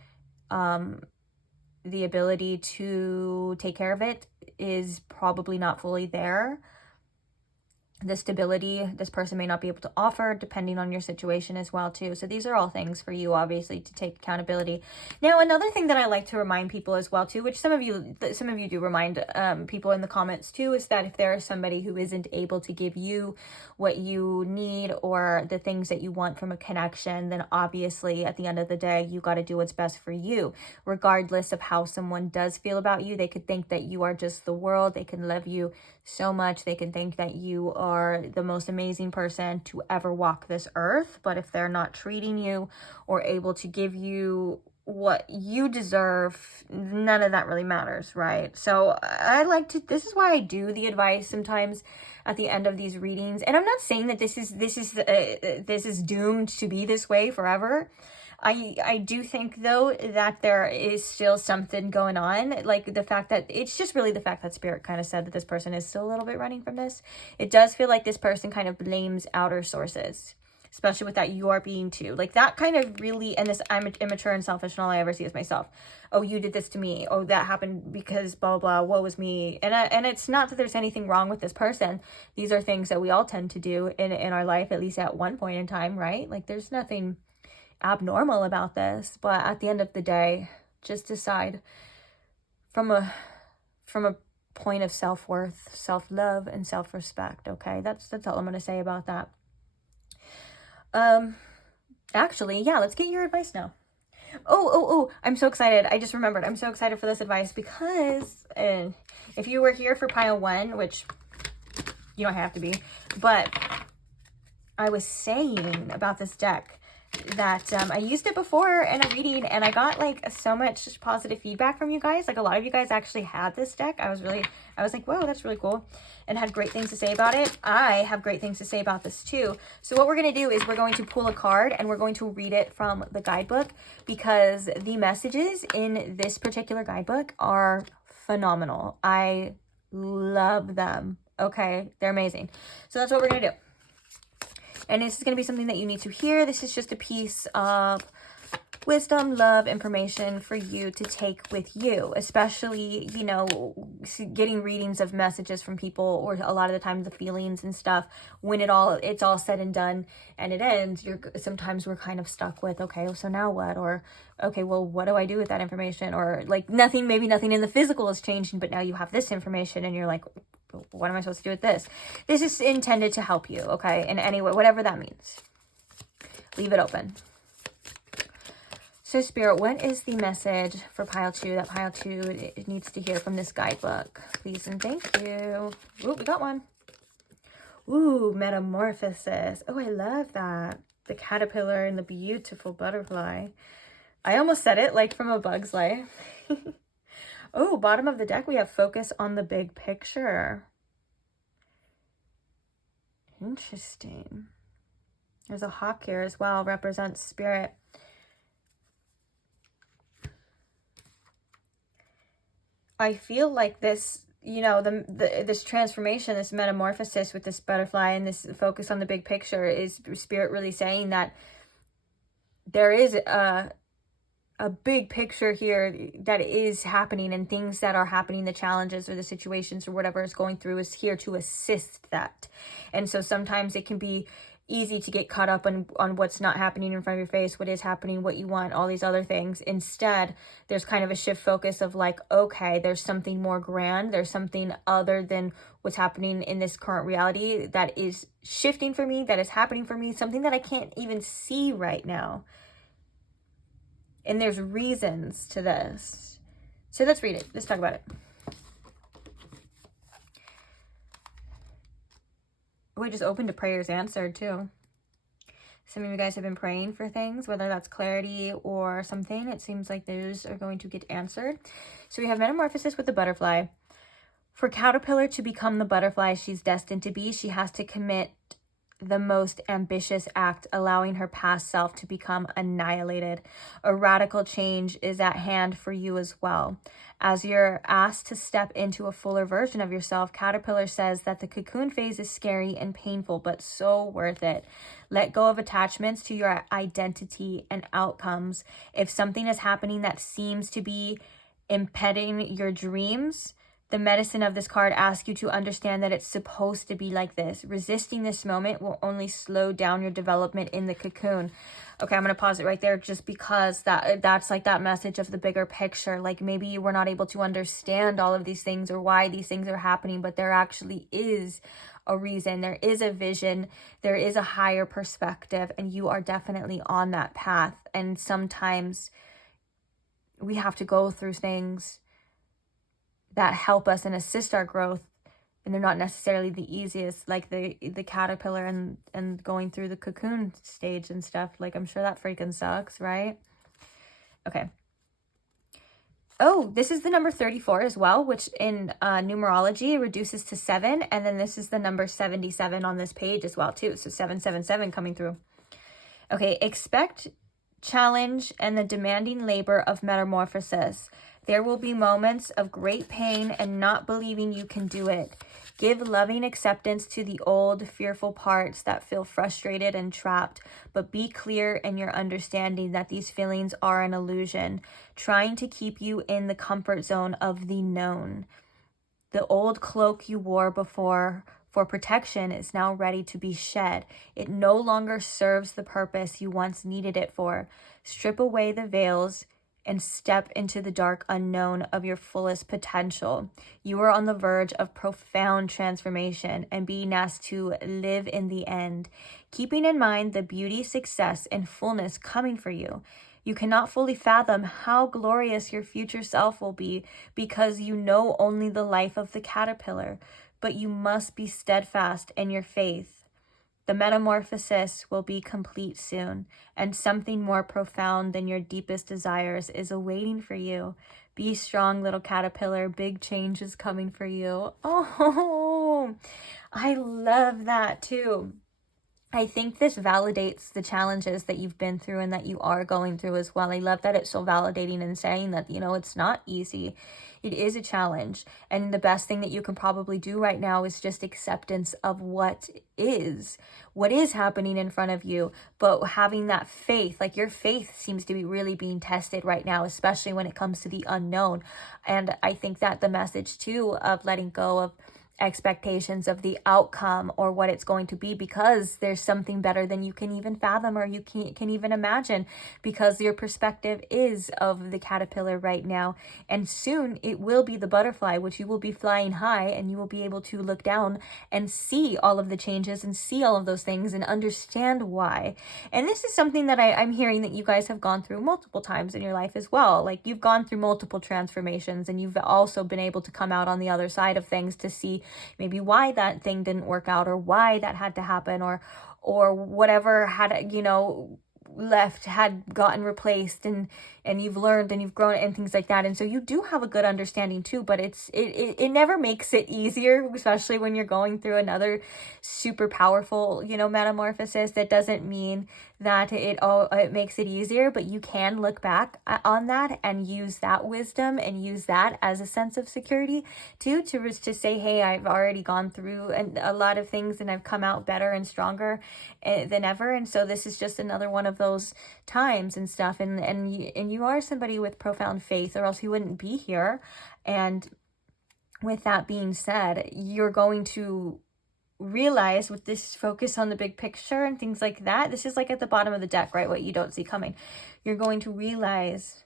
The ability to take care of it is probably not fully there. The stability this person may not be able to offer, depending on your situation as well too. So these are all things for you, obviously, to take accountability. Now, another thing that I like to remind people as well too, which some of you do remind people in the comments too, is that if there is somebody who isn't able to give you what you need or the things that you want from a connection, then obviously at the end of the day, you got to do what's best for you. Regardless of how someone does feel about you, they could think that you are just the world. They can love you so much. They can think that you are the most amazing person to ever walk this earth. But if they're not treating you or able to give you what you deserve, none of that really matters, right? So this is why I do the advice sometimes at the end of these readings. And I'm not saying that this is doomed to be this way forever. I do think, though, that there is still something going on, like the fact that it's just really the fact that Spirit kind of said that this person is still a little bit running from this. It does feel like this person kind of blames outer sources, especially with that you are being too. Like that kind of really, and this, I'm immature and selfish and all I ever see is myself. Oh, you did this to me. Oh, that happened because blah, blah, woe was me. And it's not that there's anything wrong with this person. These are things that we all tend to do in our life, at least at one point in time, right? Like there's nothing abnormal about this, but at the end of the day, just decide from a point of self-worth, self-love, and self-respect. Okay, that's all I'm going to say about that. Actually, yeah, let's get your advice now. Oh, I'm so excited. I just remembered. I'm so excited for this advice because if you were here for pile 1, which you don't have to be, but I was saying about this deck that I used it before in a reading and I got like so much positive feedback from you guys. Like a lot of you guys actually had this deck. I was like, whoa, that's really cool, and had great things to say about it. I have great things to say about this too. So what we're going to do is we're going to pull a card and we're going to read it from the guidebook, because the messages in this particular guidebook are phenomenal. I love them. Okay, they're amazing. So that's what we're going to do. And this is going to be something that you need to hear. This is just a piece of wisdom, love, information for you to take with you, especially, you know, getting readings of messages from people, or a lot of the times the feelings and stuff, when it's all said and done and it ends, sometimes we're kind of stuck with, okay, so now what? Or, okay, well, what do I do with that information? Or like maybe nothing in the physical is changing, but now you have this information and you're like, what am I supposed to do with this? This is intended to help you, okay? In any way, whatever that means. Leave it open. So Spirit, what is the message for pile 2 that pile 2 needs to hear from this guidebook? Please and thank you. Ooh, we got one. Ooh, metamorphosis. Oh, I love that. The caterpillar and the beautiful butterfly. I almost said it like from A Bug's Life. Oh, bottom of the deck, we have focus on the big picture. Interesting. There's a hawk here as well, represents spirit. I feel like this, you know, this transformation, this metamorphosis with this butterfly and this focus on the big picture is spirit really saying that there is a big picture here that is happening, and things that are happening, the challenges or the situations or whatever is going through is here to assist that. And so sometimes it can be easy to get caught up on what's not happening in front of your face, what is happening, what you want, all these other things. Instead, there's kind of a shift focus of like, okay, there's something more grand. There's something other than what's happening in this current reality that is shifting for me, that is happening for me, something that I can't even see right now. And there's reasons to this. So let's read it. Let's talk about it. We just opened to prayers answered too. Some of you guys have been praying for things, whether that's clarity or something. It seems like those are going to get answered. So we have metamorphosis with the butterfly. For caterpillar to become the butterfly she's destined to be, she has to commit the most ambitious act, allowing her past self to become annihilated. A radical change is at hand for you as well. As you're asked to step into a fuller version of yourself, Caterpillar says that the cocoon phase is scary and painful, but so worth it. Let go of attachments to your identity and outcomes. If something is happening that seems to be impeding your dreams, the medicine of this card asks you to understand that it's supposed to be like this. Resisting this moment will only slow down your development in the cocoon. Okay, I'm going to pause it right there just because that's like that message of the bigger picture. Like maybe you were not able to understand all of these things or why these things are happening, but there actually is a reason. There is a vision. There is a higher perspective, and you are definitely on that path. And sometimes we have to go through things that help us and assist our growth, and they're not necessarily the easiest, like the caterpillar and going through the cocoon stage and stuff. Like, I'm sure that freaking sucks, right? Okay. Oh, this is the number 34 as well, which in numerology reduces to 7, and then this is the number 77 on this page as well too, so 777 coming through. Okay, expect challenge and the demanding labor of metamorphosis. There will be moments of great pain and not believing you can do it. Give loving acceptance to the old, fearful parts that feel frustrated and trapped, but be clear in your understanding that these feelings are an illusion, trying to keep you in the comfort zone of the known. The old cloak you wore before for protection is now ready to be shed. It no longer serves the purpose you once needed it for. Strip away the veils and step into the dark unknown of your fullest potential. You are on the verge of profound transformation and being asked to live in the end, keeping in mind the beauty, success, and fullness coming for you. You cannot fully fathom how glorious your future self will be because you know only the life of the caterpillar, but you must be steadfast in your faith. The metamorphosis will be complete soon, and something more profound than your deepest desires is awaiting for you. Be strong, little caterpillar. Big change is coming for you. Oh, I love that too. I think this validates the challenges that you've been through and that you are going through as well. I love that it's so validating and saying that, you know, it's not easy. It is a challenge. And the best thing that you can probably do right now is just acceptance of what is happening in front of you. But having that faith, like your faith seems to be really being tested right now, especially when it comes to the unknown. And I think that the message too of letting go of expectations of the outcome or what it's going to be, because there's something better than you can even fathom or you can even imagine, because your perspective is of the caterpillar right now, and soon it will be the butterfly, which you will be flying high, and you will be able to look down and see all of the changes and see all of those things and understand why. And this is something that I'm hearing that you guys have gone through multiple times in your life as well. Like, you've gone through multiple transformations, and you've also been able to come out on the other side of things to see maybe why that thing didn't work out, or why that had to happen, or whatever had, you know, left had gotten replaced, and you've learned and you've grown and things like that. And so you do have a good understanding too, but it never makes it easier, especially when you're going through another super powerful, you know, metamorphosis. That doesn't mean that it makes it easier, but you can look back on that and use that wisdom and use that as a sense of security too, to say, hey, I've already gone through a lot of things and I've come out better and stronger than ever. And so this is just another one of those times and stuff. And you are somebody with profound faith, or else you wouldn't be here. And with that being said, you're going to realize, with this focus on the big picture and things like that, this is like at the bottom of the deck, right? What you don't see coming. You're going to realize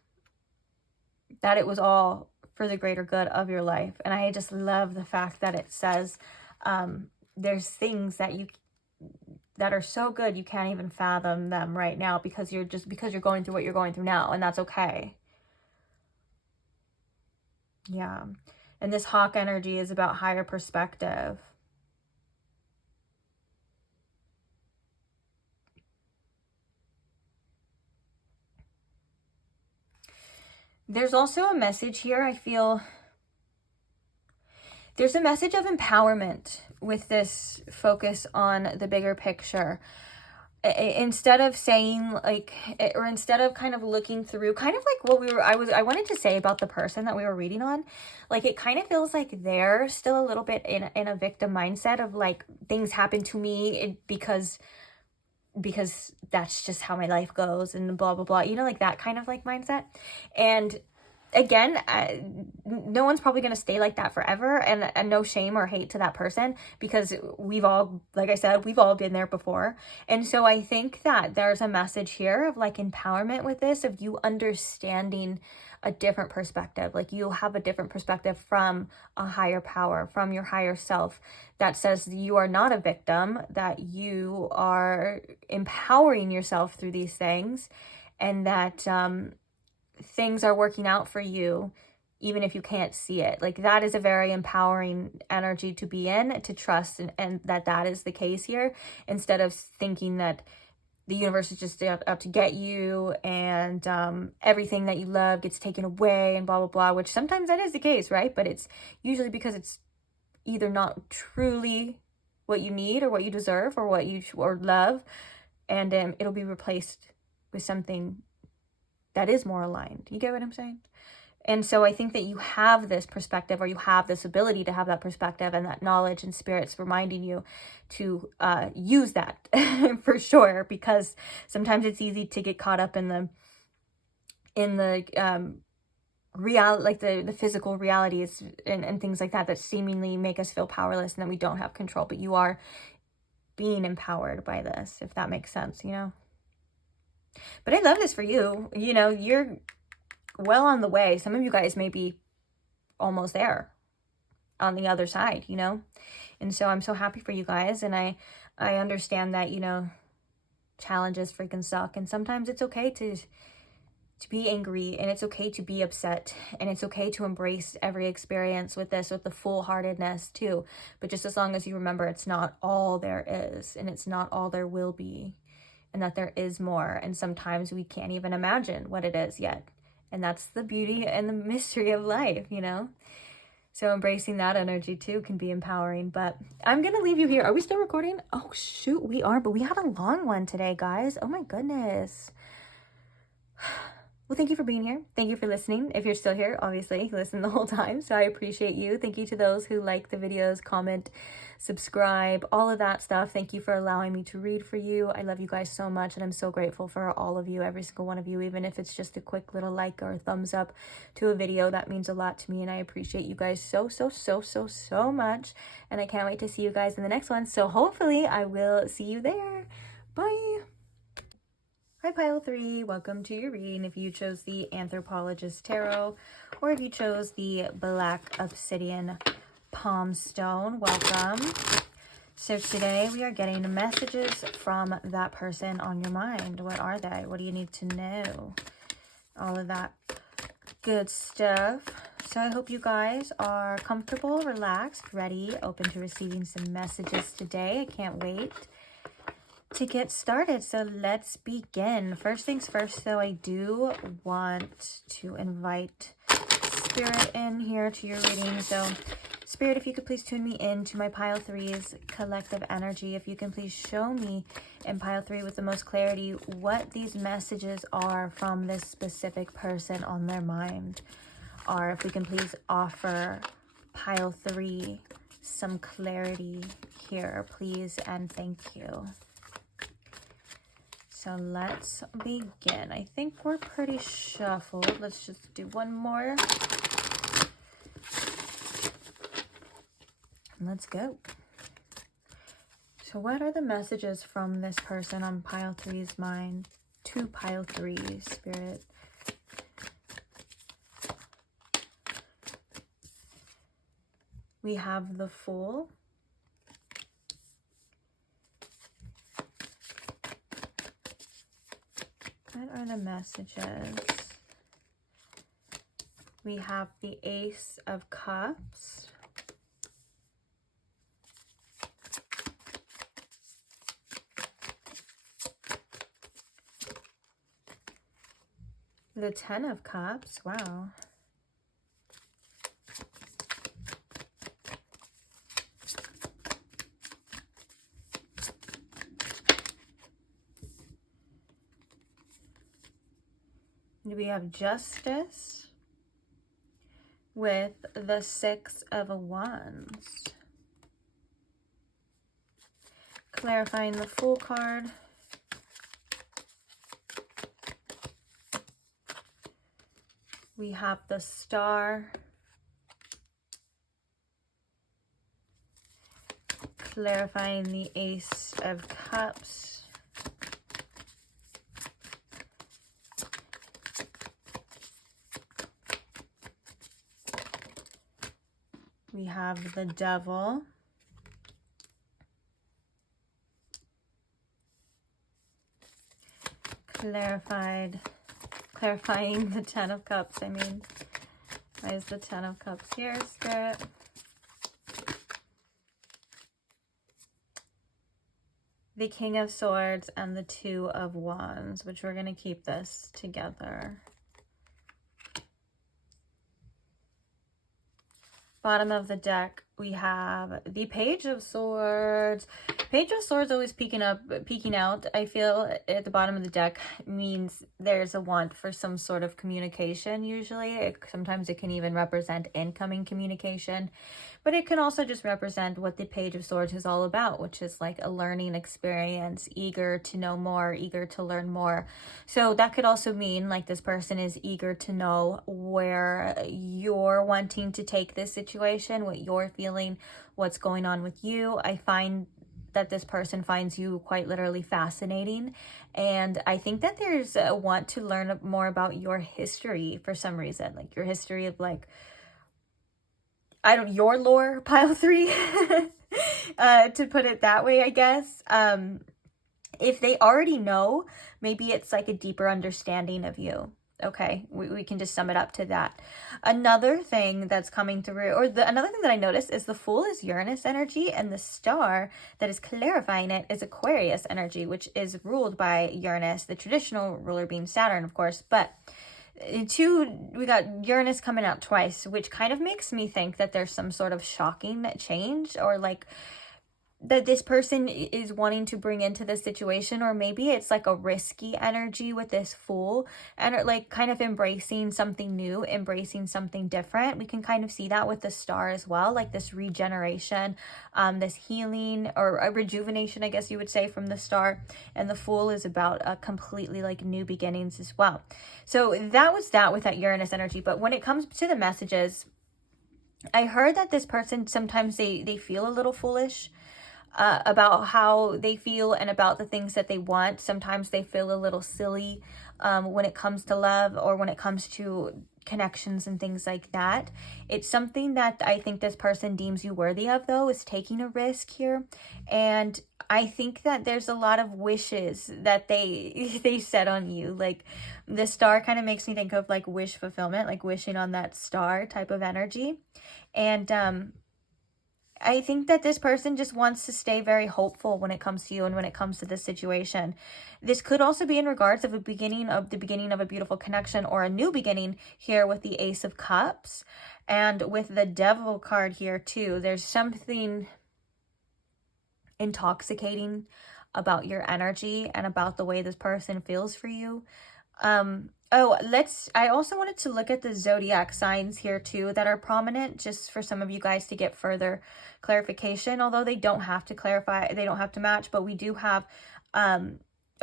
that it was all for the greater good of your life. And I just love the fact that it says there's things that are so good you can't even fathom them right now, because you're going through what you're going through now, and that's okay. Yeah. And this hawk energy is about higher perspective. There's also a message here, I feel. There's a message of empowerment with this focus on the bigger picture. Instead of saying like, or instead of kind of looking through kind of like what I wanted to say about the person that we were reading on, like it kind of feels like they're still a little bit in a victim mindset of like, things happen to me because that's just how my life goes and blah, blah, blah, you know, like that kind of like mindset. And again, no one's probably going to stay like that forever, and no shame or hate to that person, because we've all, like I said, we've all been there before. And so I think that there's a message here of like empowerment with this, of you understanding a different perspective. Like you have a different perspective from a higher power, from your higher self, that says you are not a victim, that you are empowering yourself through these things, and that things are working out for you even if you can't see it. Like that is a very empowering energy to be in, to trust, and that is the case here, instead of thinking that the universe is just out to get you, and everything that you love gets taken away and blah, blah, blah, which sometimes that is the case, right? But it's usually because it's either not truly what you need or what you deserve or what you or love, and it'll be replaced with something that is more aligned. You get what I'm saying? And so I think that you have this perspective, or you have this ability to have that perspective and that knowledge, and spirits reminding you to use that for sure, because sometimes it's easy to get caught up in the real, like the physical realities and things like that seemingly make us feel powerless and that we don't have control. But you are being empowered by this, if that makes sense, you know? But I love this for you. You know, well on the way. Some of you guys may be almost there on the other side, you know? And so I'm so happy for you guys. And I understand that, you know, challenges freaking suck. And sometimes it's okay to be angry, and it's okay to be upset, and it's okay to embrace every experience with this, with the full-heartedness too. But just as long as you remember it's not all there is, and it's not all there will be, and that there is more. And sometimes we can't even imagine what it is yet. And that's the beauty and the mystery of life, you know? So embracing that energy too can be empowering. But I'm going to leave you here. Are we still recording? Oh, shoot, we are. But we had a long one today, guys. Oh, my goodness. Well, thank you for being here. Thank you for listening. If you're still here, obviously, you listened the whole time. So I appreciate you. Thank you to those who like the videos, comment, subscribe, all of that stuff. Thank you for allowing me to read for you. I love you guys so much. And I'm so grateful for all of you, every single one of you, even if it's just a quick little like or a thumbs up to a video. That means a lot to me. And I appreciate you guys so much. And I can't wait to see you guys in the next one. So hopefully I will see you there. Bye. Hi Pile 3, welcome to your reading if you chose the Anthropologist Tarot or if you chose the Black Obsidian Palm Stone, welcome. So today we are getting messages from that person on your mind. What are they? What do you need to know? All of that good stuff. So I hope you guys are comfortable, relaxed, ready, open to receiving some messages today. I can't wait to get started. So let's begin. First things first, though, I do want to invite Spirit in here to your reading. So Spirit, if you could please tune me in to my Pile 3's collective energy. If you can please show me in Pile 3 with the most clarity what these messages are from this specific person on their mind. Or if we can please offer Pile 3 some clarity here, please and thank you. So let's begin. I think we're pretty shuffled. Let's just do one more. Let's go. So what are the messages from this person on Pile 3's mind to Pile 3, Spirit? We have the Fool. What are the messages? We have the Ace of Cups. The Ten of Cups. Wow. We have Justice with the Six of Wands. Clarifying the Fool card. We have the Star. Clarifying the Ace of Cups. We have the Devil. Clarifying the Ten of Cups, I mean. Why is the Ten of Cups here, Spirit? The King of Swords and the Two of Wands, which we're going to keep this together. Bottom of the deck, we have the Page of Swords. Page of Swords always peeking out. I feel at the bottom of the deck means there's a want for some sort of communication usually. Sometimes it can even represent incoming communication. But it can also just represent what the Page of Swords is all about, which is like a learning experience, eager to know more, eager to learn more. So that could also mean like this person is eager to know where you're wanting to take this situation, what you're feeling, what's going on with you. I find that this person finds you quite literally fascinating. And I think that there's a want to learn more about your history for some reason, like your history of like, your lore, pile 3, to put it that way, I guess. If they already know, maybe it's like a deeper understanding of you. Okay, we can just sum it up to that. Another thing that's coming through, another thing that I noticed is the Fool is Uranus energy, and the star that is clarifying it is Aquarius energy, which is ruled by Uranus, the traditional ruler being Saturn, of course. But we got Uranus coming out twice, which kind of makes me think that there's some sort of shocking change, or like that this person is wanting to bring into this situation, or maybe it's like a risky energy with this Fool, and like kind of embracing something new, embracing something different. We can kind of see that with the star as well, like this regeneration, this healing or a rejuvenation, I guess you would say, from the star. And the Fool is about a completely like new beginnings as well. So that was that with that Uranus energy. But when it comes to the messages, I heard that this person, sometimes they feel a little foolish about how they feel and about the things that they want. Sometimes they feel a little silly when it comes to love, or when it comes to connections and things like that. It's something that I think this person deems you worthy of, though, is taking a risk here. And I think that there's a lot of wishes that they set on you. Like the star kind of makes me think of like wish fulfillment, like wishing on that star type of energy. And I think that this person just wants to stay very hopeful when it comes to you and when it comes to this situation. This could also be in regards of the beginning of a beautiful connection, or a new beginning here with the Ace of Cups. And with the Devil card here too, there's something intoxicating about your energy and about the way this person feels for you. I also wanted to look at the zodiac signs here too that are prominent, just for some of you guys to get further clarification, although they don't have to clarify, they don't have to match. But we do have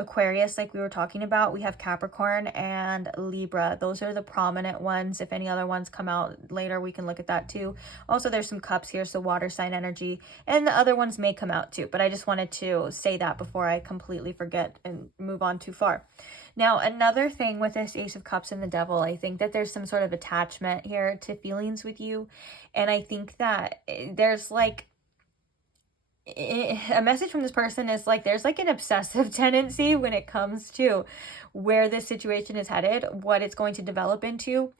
Aquarius, like we were talking about. We have Capricorn and Libra. Those are the prominent ones. If any other ones come out later, we can look at that too. Also, there's some cups here, so water sign energy, and the other ones may come out too. But I just wanted to say that before I completely forget and move on too far. Now, another thing with this Ace of Cups and the Devil, I think that there's some sort of attachment here to feelings with you. And I think that there's like a message from this person is like there's like an obsessive tendency when it comes to where this situation is headed, what it's going to develop into.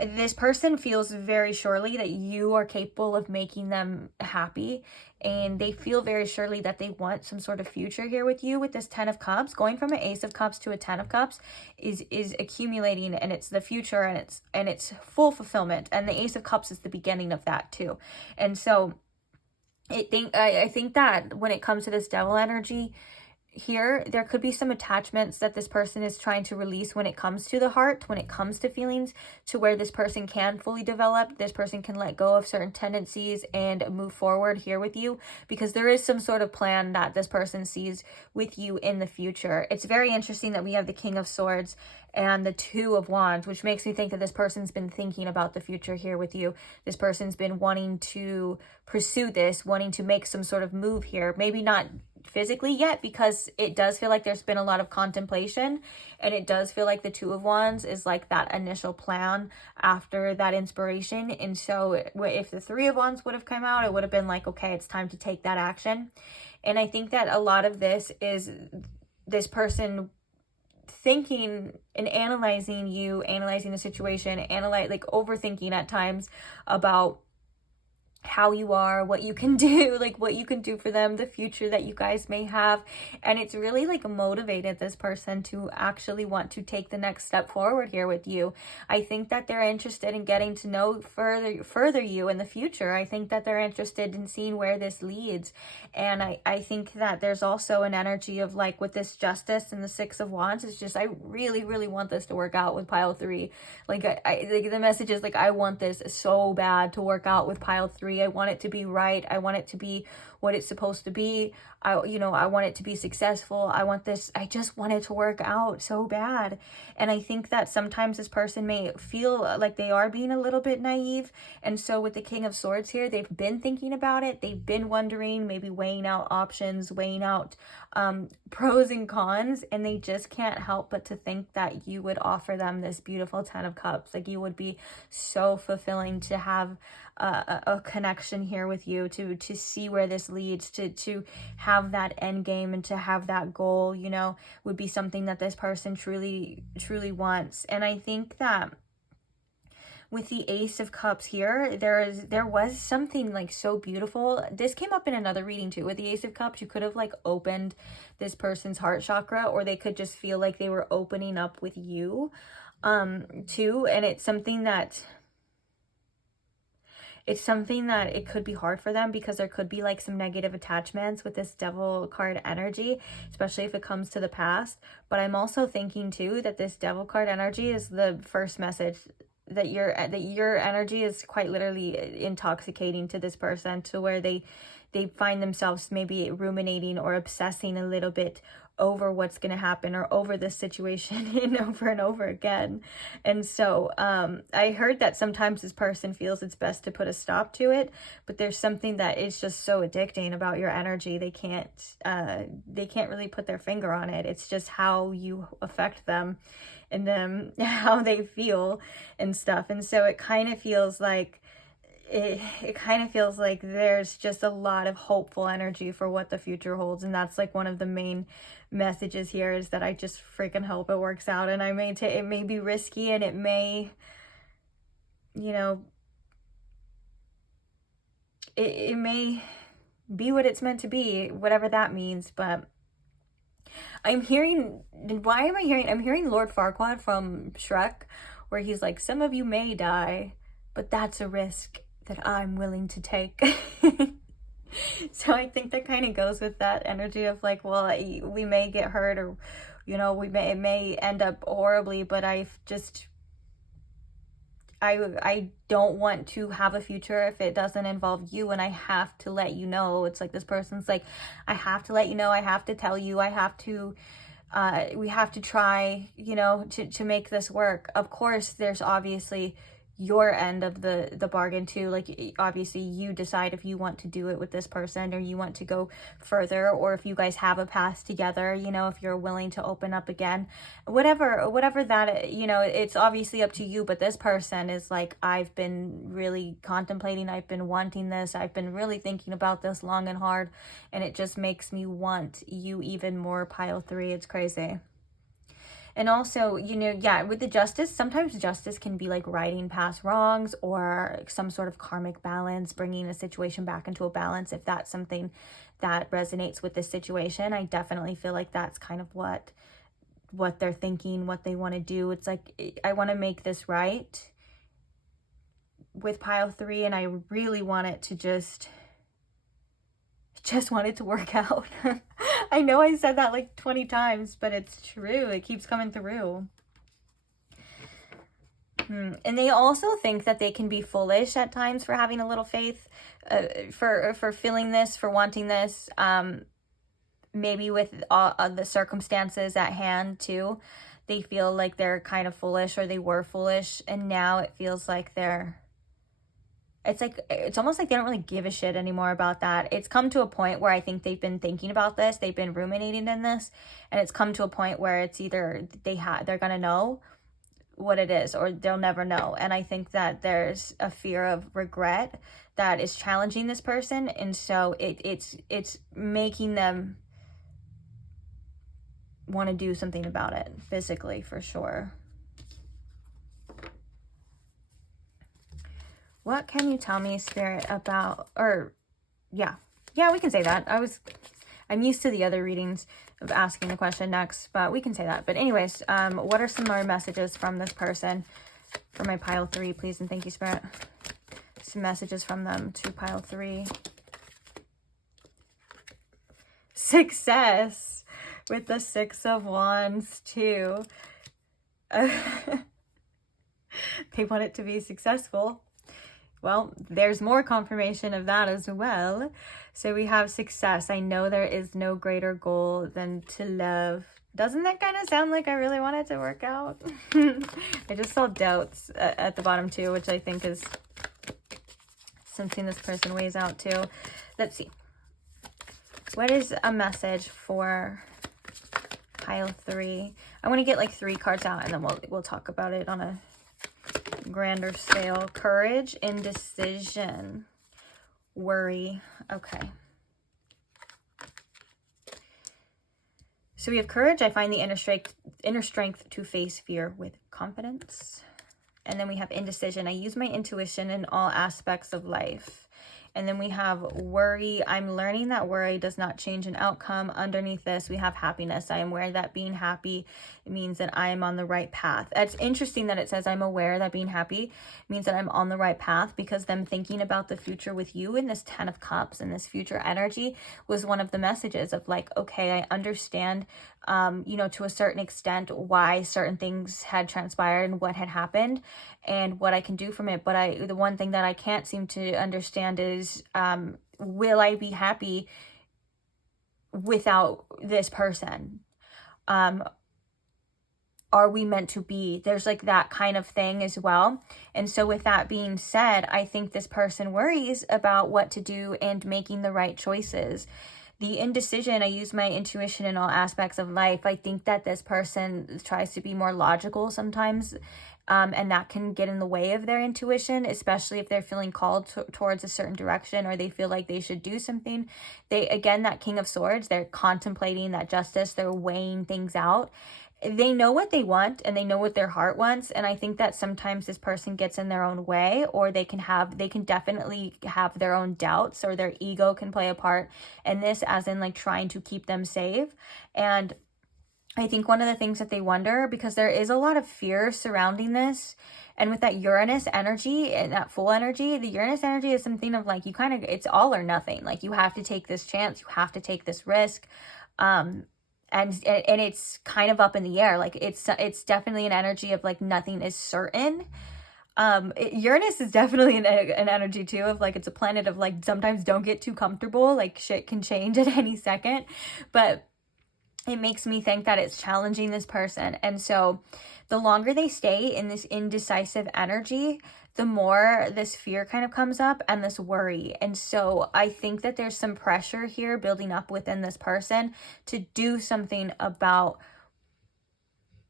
This person feels very surely that you are capable of making them happy, and they feel very surely that they want some sort of future here with you. With this 10 of Cups, going from an Ace of Cups to a 10 of Cups is accumulating, and it's the future, and it's full fulfillment, and the Ace of Cups is the beginning of that too. And so I think that when it comes to this Devil energy here, there could be some attachments that this person is trying to release when it comes to the heart, when it comes to feelings, to where this person can fully develop, this person can let go of certain tendencies and move forward here with you, because there is some sort of plan that this person sees with you in the future. It's very interesting that we have the King of Swords and the Two of Wands, which makes me think that this person's been thinking about the future here with you. This person's been wanting to pursue this, wanting to make some sort of move here. Maybe not physically yet, because it does feel like there's been a lot of contemplation, and it does feel like the Two of Wands is like that initial plan after that inspiration. And so if the Three of Wands would have come out, it would have been like, okay, it's time to take that action. And I think that a lot of this is this person thinking and analyzing you, analyzing the situation, like overthinking at times about how you are, what you can do, like what you can do for them, the future that you guys may have. And it's really like motivated this person to actually want to take the next step forward here with you. I think that they're interested in getting to know further you in the future. I think that they're interested in seeing where this leads. And I think that there's also an energy of like with this Justice and the Six of Wands, it's just I really, really want this to work out with pile 3. Like I like the message is like I want this so bad to work out with pile 3. agree. I want it to be right. I want it to be what it's supposed to be. I want it to be successful. I just want it to work out so bad. And I think that sometimes this person may feel like they are being a little bit naive. And so with the King of Swords here, they've been thinking about it. They've been wondering, maybe weighing out options, weighing out pros and cons, and they just can't help but to think that you would offer them this beautiful 10 of Cups. Like, you would be so fulfilling to have a connection here with you, to see where this leads, to have that end game and to have that goal, you know, would be something that this person truly wants. And I think that with the Ace of Cups here, there was something like so beautiful. This came up in another reading too. With the Ace of Cups, you could have like opened this person's heart chakra, or they could just feel like they were opening up with you too. And it's something that it could be hard for them, because there could be like some negative attachments with this Devil card energy, especially if it comes to the past. But I'm also thinking too that this Devil card energy is the first message that your energy is quite literally intoxicating to this person, to where they find themselves maybe ruminating or obsessing a little bit over what's going to happen, or over this situation and over again. And so I heard that sometimes this person feels it's best to put a stop to it, but there's something that is just so addicting about your energy. They can't really put their finger on it. It's just how you affect them, and then how they feel and stuff. And so it kind of feels like there's just a lot of hopeful energy for what the future holds. And that's like one of the main messages here, is that I just freaking hope it works out. And it may be risky, and it may, you know, it may be what it's meant to be, whatever that means. But I'm hearing Lord Farquaad from Shrek, where he's like, some of you may die, but that's a risk that I'm willing to take. So I think that kind of goes with that energy of like, well, we may get hurt, or, you know, it may end up horribly, but I don't want to have a future if it doesn't involve you, and I have to let you know. It's like this person's like, I have to let you know, I have to tell you, I have to we have to try, you know, to make this work. Of course, there's obviously your end of the bargain too. Like, obviously you decide if you want to do it with this person, or you want to go further, or if you guys have a past together, you know, if you're willing to open up again, whatever that, you know, it's obviously up to you. But this person is like, I've been really contemplating, I've been wanting this, I've been really thinking about this long and hard, and it just makes me want you even more, pile 3. It's crazy. And also, you know, yeah, with the Justice, sometimes justice can be like righting past wrongs, or some sort of karmic balance, bringing a situation back into a balance. If that's something that resonates with this situation, I definitely feel like that's kind of what they're thinking, what they want to do. It's like, I want to make this right with pile 3, and I really want it to just want it to work out. I know I said that like 20 times, but it's true. It keeps coming through. And they also think that they can be foolish at times for having a little faith, for feeling this, for wanting this, maybe with all the circumstances at hand too. They feel like they're kind of foolish, or they were foolish, and now it feels like it's almost like they don't really give a shit anymore about that. It's come to a point where I think they've been thinking about this, they've been ruminating in this, and it's come to a point where it's either they're gonna know what it is, or they'll never know. And I think that there's a fear of regret that is challenging this person, and so it's making them want to do something about it physically, for sure. What can you tell me, Spirit, about, or yeah, we can say that. I'm used to the other readings of asking the question next, but we can say that. But anyways, what are some more messages from this person for my pile 3, please? And thank you, Spirit. Some messages from them to pile 3. Success with the 6 of Wands too. They want it to be successful. Well, there's more confirmation of that as well. So we have success. I know there is no greater goal than to love. Doesn't that kind of sound like I really want it to work out? I just saw doubts at the bottom too, which I think is something this person weighs out too. Let's see. What is a message for pile 3? I want to get like 3 cards out and then we'll talk about it on a grander scale. Courage, indecision, worry. Okay. So we have courage. I find the inner strength to face fear with confidence. And then we have indecision. I use my intuition in all aspects of life. And then we have worry. I'm learning that worry does not change an outcome. Underneath this, we have happiness. I am aware that being happy means that I am on the right path. It's interesting that it says I'm aware that being happy means that I'm on the right path, because them thinking about the future with you in this 10 of Cups and this future energy was one of the messages of like, okay, I understand, you know, to a certain extent why certain things had transpired and what had happened and what I can do from it. But the one thing that I can't seem to understand is, will I be happy without this person? Are we meant to be? There's like that kind of thing as well. And so with that being said, I think this person worries about what to do and making the right choices. The indecision, I use my intuition in all aspects of life. I think that this person tries to be more logical sometimes, and that can get in the way of their intuition, especially if they're feeling called towards a certain direction or they feel like they should do something. Again, that King of Swords, they're contemplating that justice, they're weighing things out. They know what they want and they know what their heart wants. And I think that sometimes this person gets in their own way, or they can definitely have their own doubts, or their ego can play a part in this, as in like trying to keep them safe. And I think one of the things that they wonder, because there is a lot of fear surrounding this, and with that Uranus energy and that full energy, the Uranus energy is something of like, it's all or nothing. Like you have to take this chance, you have to take this risk. And it's kind of up in the air. Like it's definitely an energy of like nothing is certain. Uranus is definitely an energy too of like, it's a planet of like, sometimes don't get too comfortable. Like shit can change at any second, but it makes me think that it's challenging this person. And so the longer they stay in this indecisive energy, the more this fear kind of comes up and this worry. And so I think that there's some pressure here building up within this person to do something about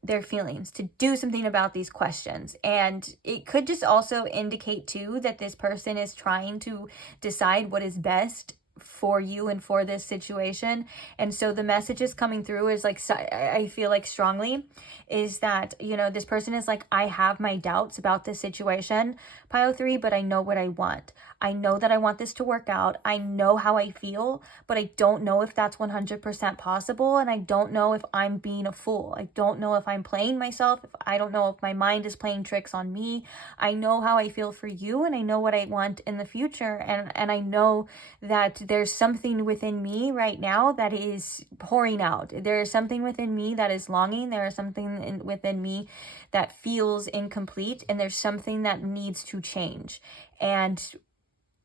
their feelings, to do something about these questions. And it could just also indicate too that this person is trying to decide what is best for you and for this situation. And so the messages coming through is like, I feel like strongly is that, you know, this person is like, I have my doubts about this situation, pile 3, but I know what I want. I know that I want this to work out. I know how I feel, but I don't know if that's 100% possible. And I don't know if I'm being a fool. I don't know if I'm playing myself. I don't know if my mind is playing tricks on me. I know how I feel for you, and I know what I want in the future. And I know that there's something within me right now that is pouring out. There is something within me that is longing. There is something within me that feels incomplete, and there's something that needs to change. And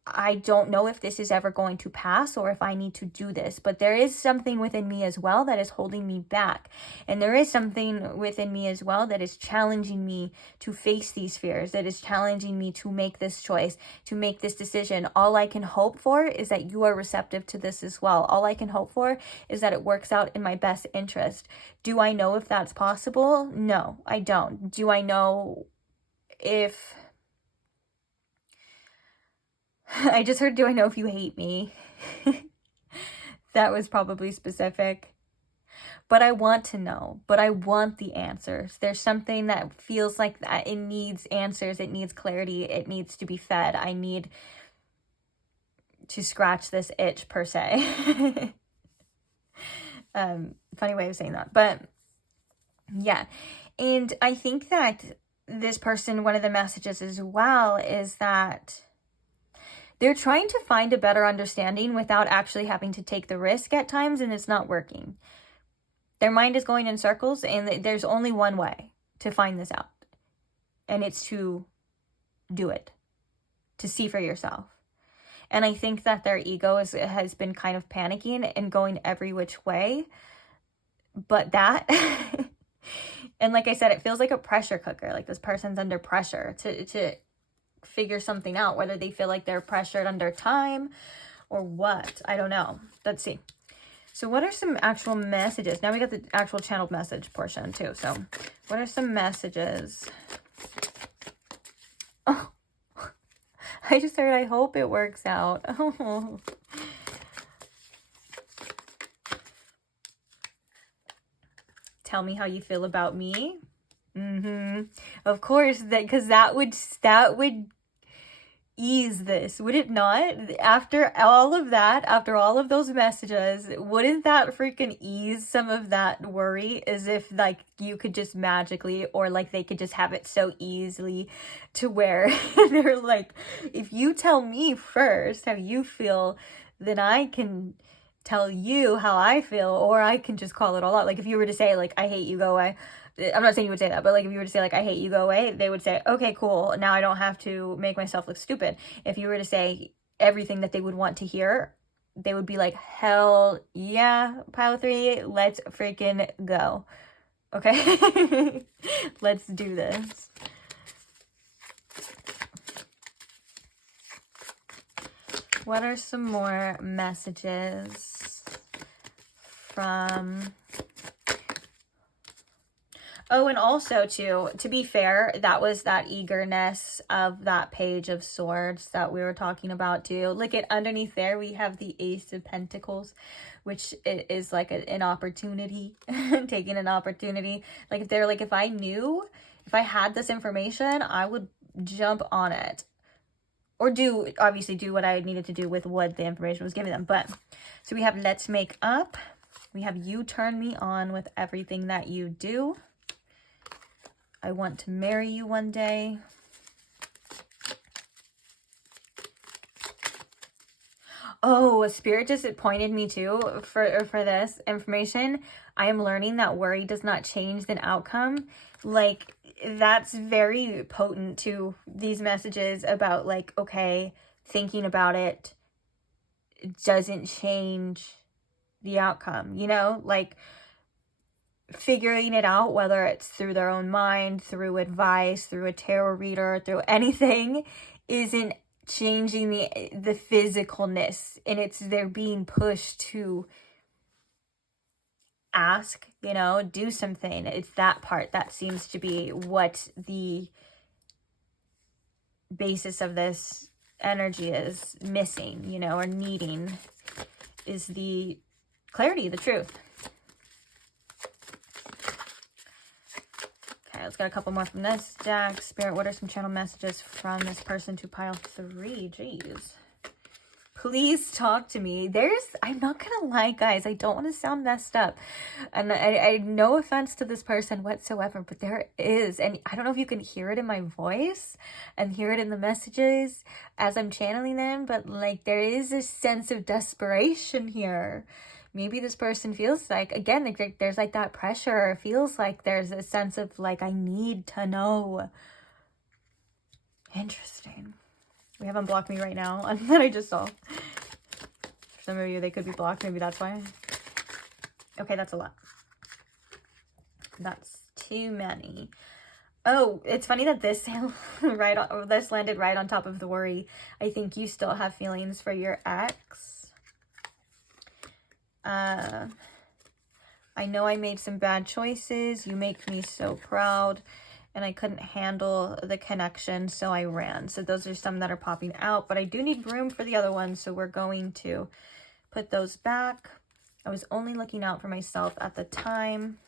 I don't know if this is ever going to pass or if I need to do this, but there is something within me as well that is holding me back. And there is something within me as well that is challenging me to face these fears, that is challenging me to make this choice, to make this decision. All I can hope for is that you are receptive to this as well. All I can hope for is that it works out in my best interest. Do I know if that's possible? No, I don't. Do I know if... I just heard, do I know if you hate me? That was probably specific. But I want to know. But I want the answers. There's something that feels like that it needs answers. It needs clarity. It needs to be fed. I need to scratch this itch, per se. Funny way of saying that. But yeah. And I think that this person, one of the messages as well, is that they're trying to find a better understanding without actually having to take the risk at times, and it's not working. Their mind is going in circles, and there's only one way to find this out. And it's to do it. to see for yourself. And I think that their ego has been kind of panicking and going every which way. But that, and like I said, it feels like a pressure cooker. Like this person's under pressure to figure something out, whether they feel like they're pressured under time or what. I don't know. Let's see. So what are some actual messages? Now we got the actual channeled message portion too. So what are some messages? Oh, I just heard, I hope it works out. Oh. Tell me how you feel about me. Of course, because that would ease this, would it not? After all of that, after all of those messages, wouldn't that freaking ease some of that worry? As if like you could just magically, or like they could just have it so easily to where they're like, if you tell me first how you feel, then I can tell you how I feel, or I can just call it all out. Like if you were to say like, I hate you, go away. I'm not saying you would say that, but like if you were to say like, I hate you, go away, they would say, okay, cool. Now I don't have to make myself look stupid. If you were to say everything that they would want to hear, they would be like, hell yeah, pile 3, let's freaking go. Okay. Let's do this. What are some more messages from... Oh, and also too, to be fair, that was that eagerness of that Page of Swords that we were talking about too. Look at underneath there, we have the Ace of Pentacles, which is like an opportunity, taking an opportunity. Like if they're like, if I knew, if I had this information, I would jump on it. Or obviously do what I needed to do with what the information was giving them. But, so we have let's make up. We have you turn me on with everything that you do. I want to marry you one day. Oh, Spirit just pointed me to for this information. I am learning that worry does not change the outcome. Like, that's very potent to these messages about like, okay, thinking about it doesn't change the outcome, you know? Like, figuring it out, whether it's through their own mind, through advice, through a tarot reader, through anything, isn't changing the physicalness. And they're being pushed to ask, you know, do something. It's that part that seems to be what the basis of this energy is missing, you know, or needing, is the clarity, the truth. Let's get a couple more from this deck. Spirit, what are some channel messages from this person to pile 3? Jeez. Please talk to me. I'm not gonna lie, guys, I don't want to sound messed up. And I no offense to this person whatsoever, but there is, and I don't know if you can hear it in my voice and hear it in the messages as I'm channeling them, but like there is a sense of desperation here. Maybe this person feels like, again, like there's like that pressure. It feels like there's a sense of like, I need to know. Interesting. We have unblocked me right now. And then I just saw. For some of you, they could be blocked. Maybe that's why. Okay, that's a lot. That's too many. Oh, it's funny that this this landed right on top of the worry. I think you still have feelings for your ex. I know I made some bad choices. You make me so proud. And I couldn't handle the connection, so I ran. So those are some that are popping out. But I do need room for the other ones, so we're going to put those back. I was only looking out for myself at the time.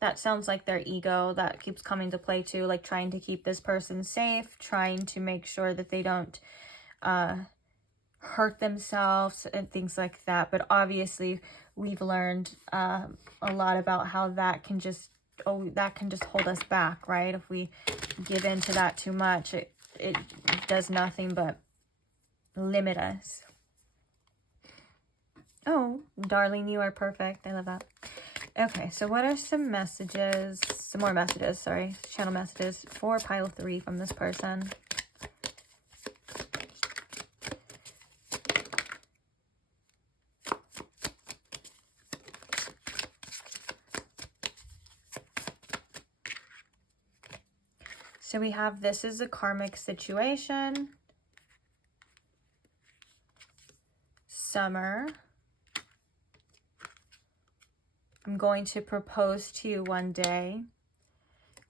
That sounds like their ego that keeps coming to play too. Like trying to keep this person safe. Trying to make sure that they don't hurt themselves and things like that. But obviously we've learned a lot about how that can just hold us back, right? If we give in to that too much, it does nothing but limit us. Oh, darling, you are perfect. I love that. Okay, so what are some messages, some more messages, sorry, channel messages for pile 3 from this person? So we have, this is a karmic situation. Summer. I'm going to propose to you one day.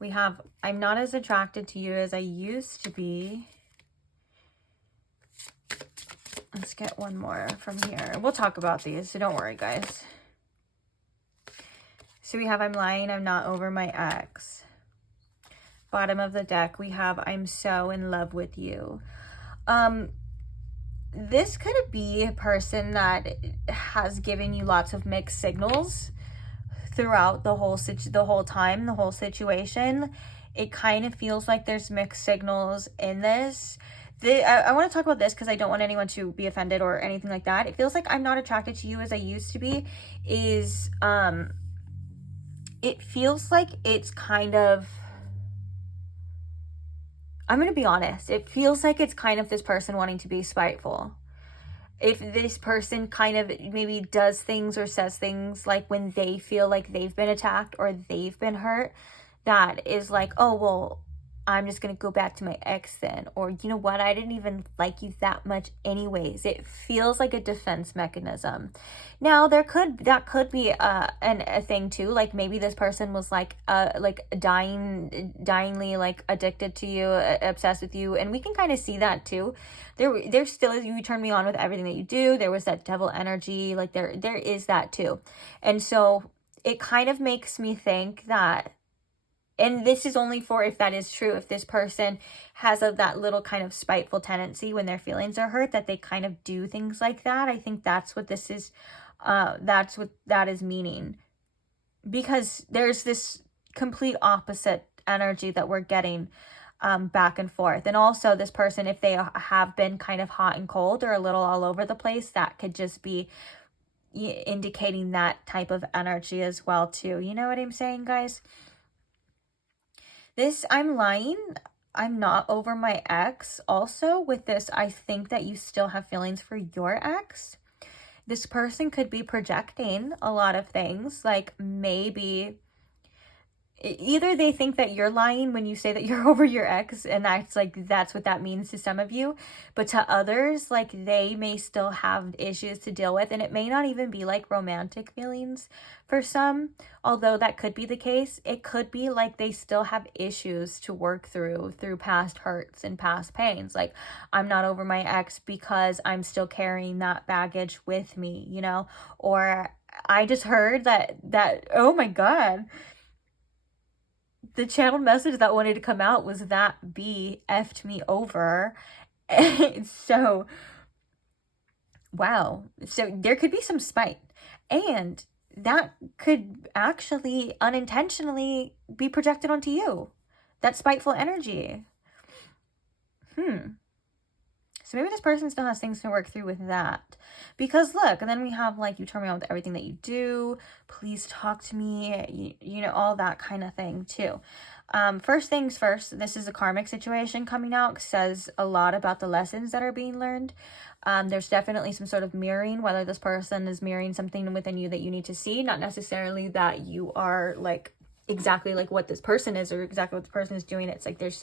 We have, I'm not as attracted to you as I used to be. Let's get one more from here. We'll talk about these, so don't worry, guys. So we have, I'm lying, I'm not over my ex. Bottom of the deck, we have, I'm so in love with you. This could be a person that has given you lots of mixed signals throughout the whole situation. It kind of feels like there's mixed signals in this. I want to talk about this because I don't want anyone to be offended or anything like that. It feels like I'm not attracted to you as I used to be. It feels like it's kind of, I'm going to be honest, it feels like it's kind of this person wanting to be spiteful. If this person kind of maybe does things or says things like when they feel like they've been attacked or they've been hurt, that is like, oh, well, I'm just going to go back to my ex then. Or, you know what, I didn't even like you that much anyways. It feels like a defense mechanism. Now, that could be a thing too. Like maybe this person was like dyingly like addicted to you, obsessed with you. And we can kind of see that too. There still is, you turn me on with everything that you do. There was that devil energy. Like there is that too. And so it kind of makes me think that, and this is only for if that is true, if this person has that little kind of spiteful tendency when their feelings are hurt, that they kind of do things like that. I think that's what this is, that's what that is meaning. Because there's this complete opposite energy that we're getting back and forth. And also this person, if they have been kind of hot and cold or a little all over the place, that could just be indicating that type of energy as well too. You know what I'm saying, guys? This, I'm lying, I'm not over my ex. Also with this, I think that you still have feelings for your ex. This person could be projecting a lot of things, like maybe either they think that you're lying when you say that you're over your ex, and that's what that means to some of you, but to others, like they may still have issues to deal with, and it may not even be like romantic feelings for some, although that could be the case. It could be like they still have issues to work through past hurts and past pains. Like, I'm not over my ex because I'm still carrying that baggage with me, you know? Or I just heard that oh my God, the channel message that wanted to come out was that B effed me over. So, wow. So there could be some spite. And that could actually unintentionally be projected onto you. That spiteful energy. So maybe this person still has things to work through with that. Because look, and then we have like, you turn me on with everything that you do. Please talk to me. You know, all that kind of thing too. First things first, this is a karmic situation coming out. Says a lot about the lessons that are being learned. There's definitely some sort of mirroring, whether this person is mirroring something within you that you need to see. Not necessarily that you are like exactly like what this person is or exactly what the person is doing. It's like this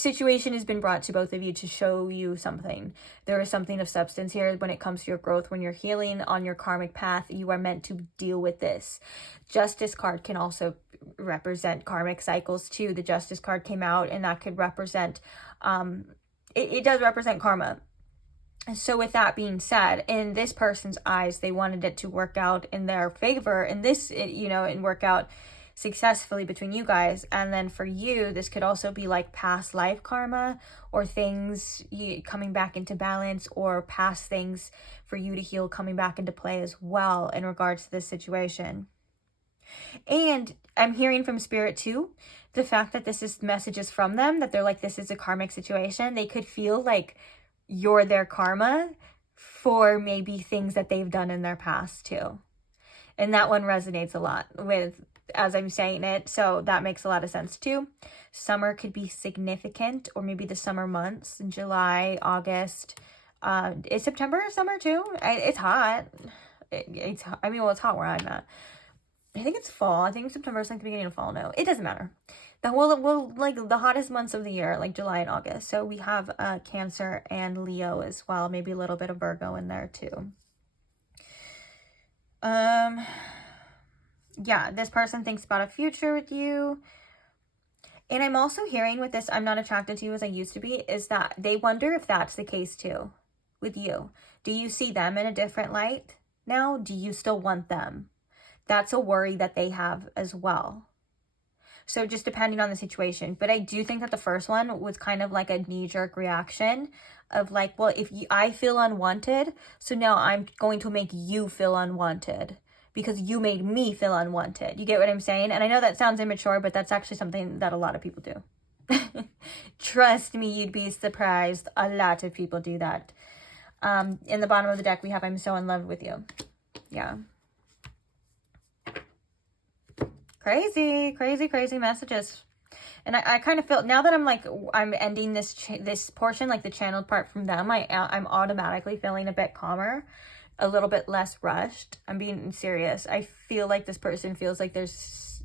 situation has been brought to both of you to show you something. There is something of substance here when it comes to your growth. When you're healing on your karmic path, you are meant to deal with this. Justice card can also represent karmic cycles too. The Justice card came out, and that could represent it does represent karma. So with that being said, in this person's eyes, they wanted it to work out in their favor, and this, you know, and work out successfully between you guys. And then for you, this could also be like past life karma, or things coming back into balance, or past things for you to heal coming back into play as well in regards to this situation. And I'm hearing from Spirit too, the fact that this is messages from them, that they're like, this is a karmic situation. They could feel like you're their karma for maybe things that they've done in their past too. And that one resonates a lot with, as I'm saying it, so that makes a lot of sense too. Summer could be significant, or maybe the summer months, in July, August. Is September summer too? It's hot. It's hot where I'm at. I think it's fall. I think September is like the beginning of fall. No, it doesn't matter. We'll like the hottest months of the year, like July and August. So we have Cancer and Leo as well. Maybe a little bit of Virgo in there too. Yeah, this person thinks about a future with you. And I'm also hearing with this, I'm not attracted to you as I used to be, is that they wonder if that's the case too with you. Do you see them in a different light now? Do you still want them? That's a worry that they have as well. So just depending on the situation. But I do think that the first one was kind of like a knee-jerk reaction of like, well, if I feel unwanted, so now I'm going to make you feel unwanted because you made me feel unwanted. You get what I'm saying? And I know that sounds immature, but that's actually something that a lot of people do. Trust me, you'd be surprised. A lot of people do that. In the bottom of the deck, we have I'm so in love with you. Yeah. Crazy, crazy, crazy messages. And I kind of feel, now that I'm ending this portion, like the channeled part from them, I'm automatically feeling a bit calmer, a little bit less rushed. I'm being serious. I feel like this person feels like there's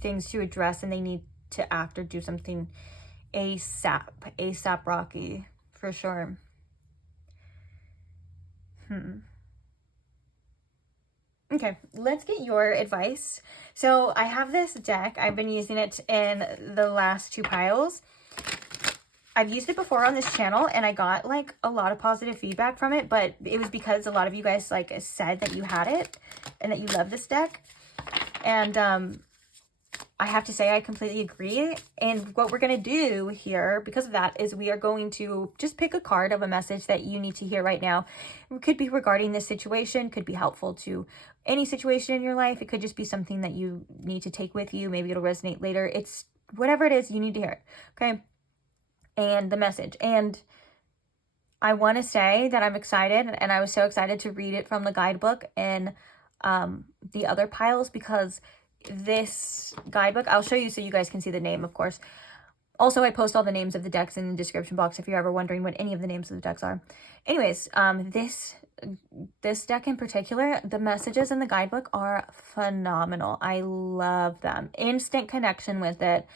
things to address and they need to act or do something ASAP Rocky, for sure. Okay, let's get your advice. So I have this deck. I've been using it in the last 2 piles. I've used it before on this channel and I got like a lot of positive feedback from it, but it was because a lot of you guys like said that you had it and that you love this deck. And I have to say I completely agree. And what we're going to do here, because of that, is we are going to just pick a card of a message that you need to hear right now. It could be regarding this situation, could be helpful to any situation in your life. It could just be something that you need to take with you. Maybe it'll resonate later. It's whatever it is, you need to hear it. Okay. And the message. And I want to say that I'm excited, and I was so excited to read it from the guidebook in the other piles, because this guidebook, I'll show you so you guys can see the name, of course. Also, I post all the names of the decks in the description box if you're ever wondering what any of the names of the decks are. Anyways, this deck in particular, the messages in the guidebook are phenomenal. I love them. Instant connection with it.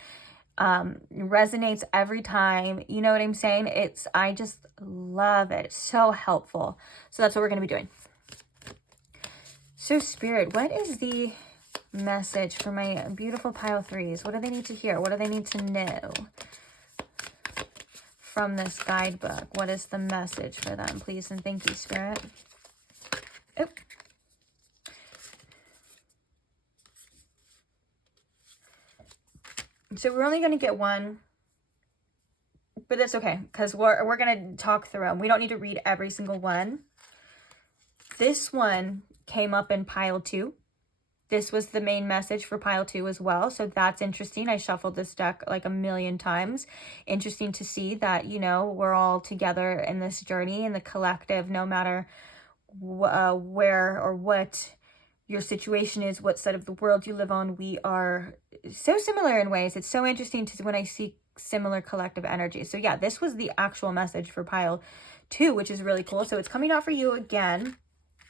Resonates every time. You know what I'm saying? I just love it. It's so helpful. So that's what we're going to be doing. So Spirit, what is the message for my beautiful pile 3s? What do they need to hear? What do they need to know from this guidebook? What is the message for them? Please and thank you, Spirit. Oh. So we're only going to get one, but that's okay, because we're going to talk through them. We don't need to read every single one. This one came up in pile 2. This was the main message for pile 2 as well. So that's interesting. I shuffled this deck like a million times. Interesting to see that, you know, we're all together in this journey in the collective, no matter where or what your situation is, what side of the world you live on. We are so similar in ways. It's so interesting to when I see similar collective energy. So yeah, this was the actual message for pile 2, which is really cool. So it's coming out for you again,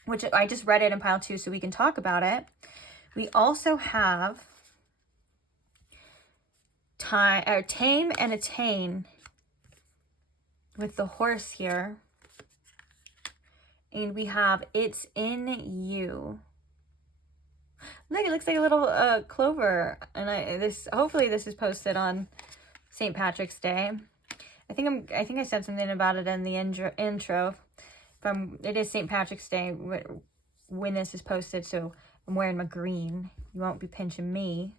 which I just read it in pile 2 so we can talk about it. We also have tame and attain with the horse here. And we have it's in you. Look, it looks like a little clover. And hopefully this is posted on St. Patrick's Day. I think I said something about it in the intro. It is St. Patrick's Day when this is posted, so I'm wearing my green. You won't be pinching me.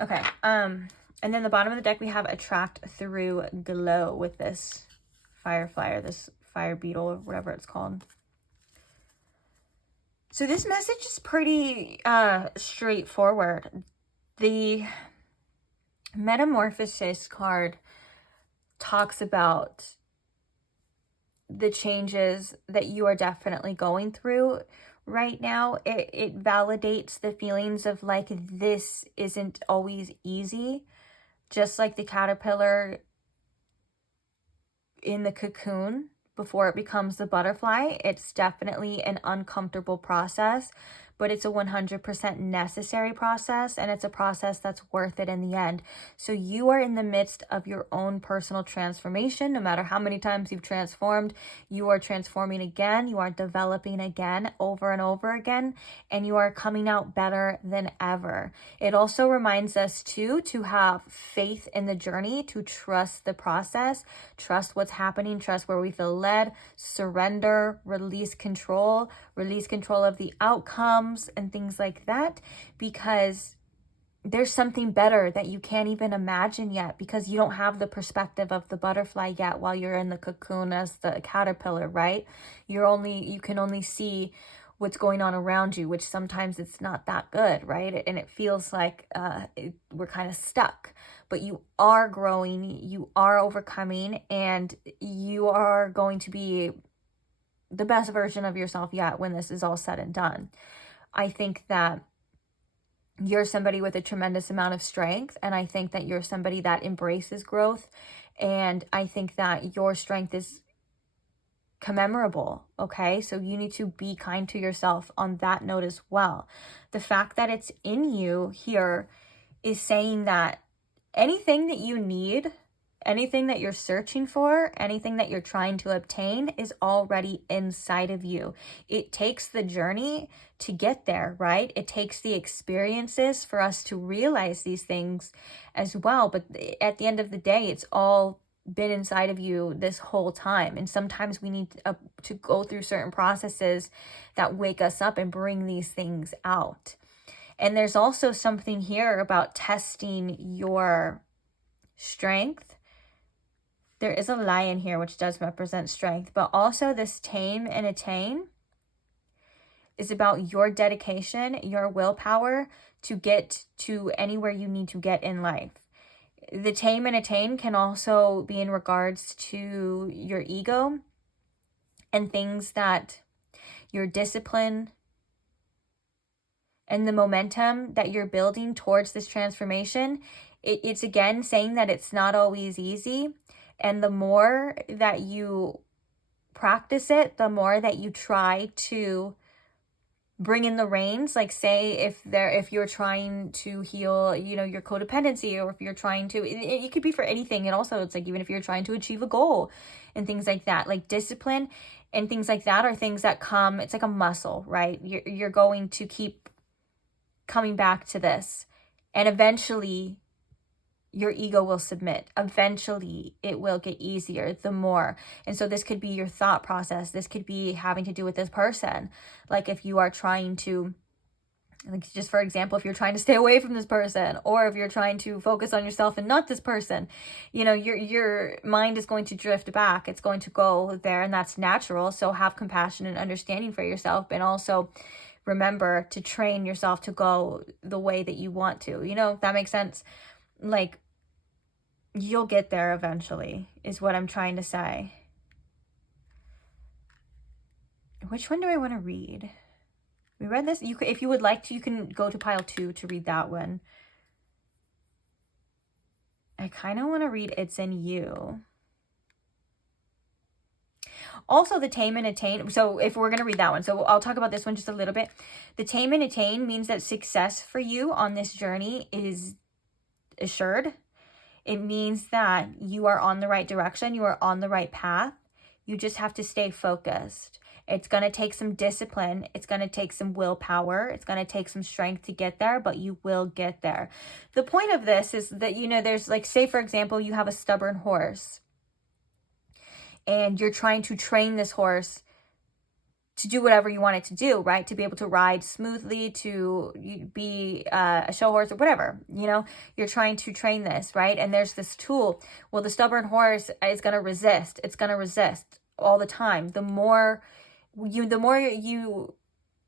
Okay. And then the bottom of the deck, we have attract through glow with this firefly, or this fire beetle, or whatever it's called. So this message is pretty straightforward. The Metamorphosis card talks about the changes that you are definitely going through right now. It validates the feelings of like, this isn't always easy. Just like the caterpillar in the cocoon before it becomes the butterfly, it's definitely an uncomfortable process, but it's a 100% necessary process, and it's a process that's worth it in the end. So you are in the midst of your own personal transformation. No matter how many times you've transformed, you are transforming again, you are developing again, over and over again, and you are coming out better than ever. It also reminds us too to have faith in the journey, to trust the process, trust what's happening, trust where we feel led, surrender, release control of the outcomes and things like that, because there's something better that you can't even imagine yet, because you don't have the perspective of the butterfly yet while you're in the cocoon as the caterpillar, right? You can only see what's going on around you, which sometimes it's not that good, right? And it feels like we're kind of stuck, but you are growing, you are overcoming, and you are going to be the best version of yourself yet when this is all said and done. I think that you're somebody with a tremendous amount of strength, and I think that you're somebody that embraces growth, and I think that your strength is commemorable, okay? So you need to be kind to yourself on that note as well. The fact that it's in you here is saying that anything that you need, anything that you're searching for, anything that you're trying to obtain is already inside of you. It takes the journey to get there, right? It takes the experiences for us to realize these things as well. But at the end of the day, it's all been inside of you this whole time. And sometimes we need to go through certain processes that wake us up and bring these things out. And there's also something here about testing your strength. There is a lion here, which does represent strength, but also this tame and attain is about your dedication, your willpower to get to anywhere you need to get in life. The tame and attain can also be in regards to your ego and things that your discipline and the momentum that you're building towards this transformation. It's again saying that it's not always easy. And the more that you practice it, the more that you try to bring in the reins. Like say if you're trying to heal, your codependency, or if you're trying to, it could be for anything. And also it's like, even if you're trying to achieve a goal and things like that, like discipline and things like that are things that come, it's like a muscle, right? You're going to keep coming back to this, and eventually your ego will submit. Eventually it will get easier the more. And so this could be your thought process. This could be having to do with this person. Like if you are trying to, like just for example, if you're trying to stay away from this person, or if you're trying to focus on yourself and not this person, your mind is going to drift back. It's going to go there, and that's natural. So have compassion and understanding for yourself, and also remember to train yourself to go the way that you want to, if that makes sense. Like, you'll get there eventually, is what I'm trying to say. Which one do I want to read? We read this. If you would like to, you can go to pile 2 to read that one. I kind of want to read It's in You. Also, the tame and attain. So if we're going to read that one, so I'll talk about this one just a little bit. The tame and attain means that success for you on this journey is assured. It means that you are on the right direction. You are on the right path. You just have to stay focused. It's going to take some discipline. It's going to take some willpower. It's going to take some strength to get there, but you will get there. The point of this is that, there's like, say for example, you have a stubborn horse and you're trying to train this horse to do whatever you want it to do, right? To be able to ride smoothly, to be a show horse or whatever, you're trying to train this, right? And there's this tool. Well, the stubborn horse is going to resist. It's going to resist all the time. The more you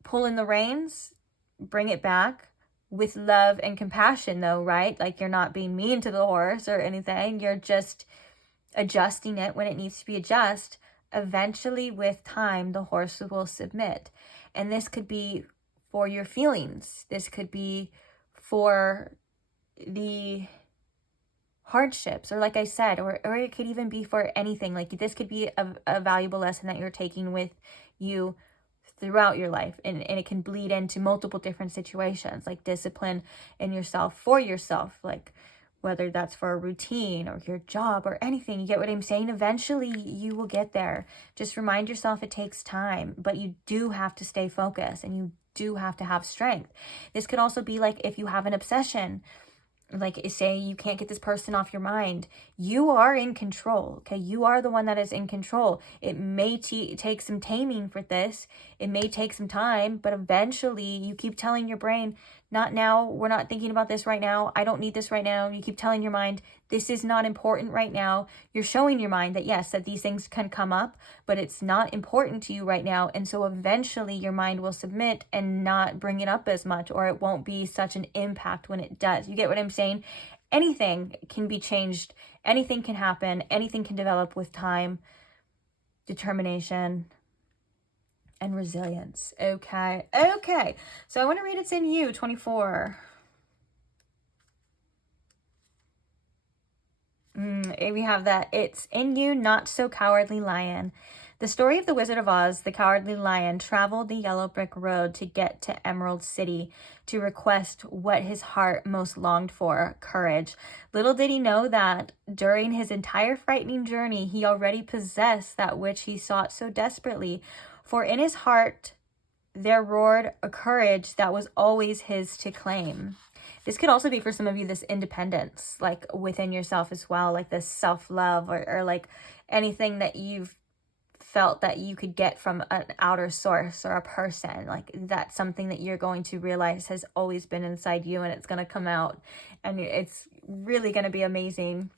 pull in the reins, bring it back with love and compassion though, right? Like you're not being mean to the horse or anything. You're just adjusting it when it needs to be adjusted. Eventually, with time, the horse will submit. And this could be for your feelings. This could be for the hardships, or like I said, or it could even be for anything. Like this could be a valuable lesson that you're taking with you throughout your life, and it can bleed into multiple different situations, like discipline in yourself for yourself, like whether that's for a routine or your job or anything. You get what I'm saying? Eventually you will get there. Just remind yourself it takes time, but you do have to stay focused and you do have to have strength. This could also be like if you have an obsession, like say you can't get this person off your mind, you are in control. Okay, you are the one that is in control. It may take some taming for this, it may take some time, but eventually you keep telling your brain, not now, we're not thinking about this right now, I don't need this right now. You keep telling your mind, this is not important right now. You're showing your mind that yes, that these things can come up, but it's not important to you right now. And so eventually your mind will submit and not bring it up as much, or it won't be such an impact when it does. You get what I'm saying? Anything can be changed, anything can happen, anything can develop with time, determination, and resilience. Okay. So I want to read It's in You, 24. We have that. It's in you, not so cowardly lion. The story of the Wizard of Oz, the Cowardly Lion, traveled the yellow brick road to get to Emerald City to request what his heart most longed for, courage. Little did he know that during his entire frightening journey, he already possessed that which he sought so desperately. For in his heart there roared a courage that was always his to claim. This could also be for some of you, this independence, like within yourself as well, like this self-love or like anything that you've felt that you could get from an outer source or a person. Like that's something that you're going to realize has always been inside you, and it's going to come out and it's really going to be amazing.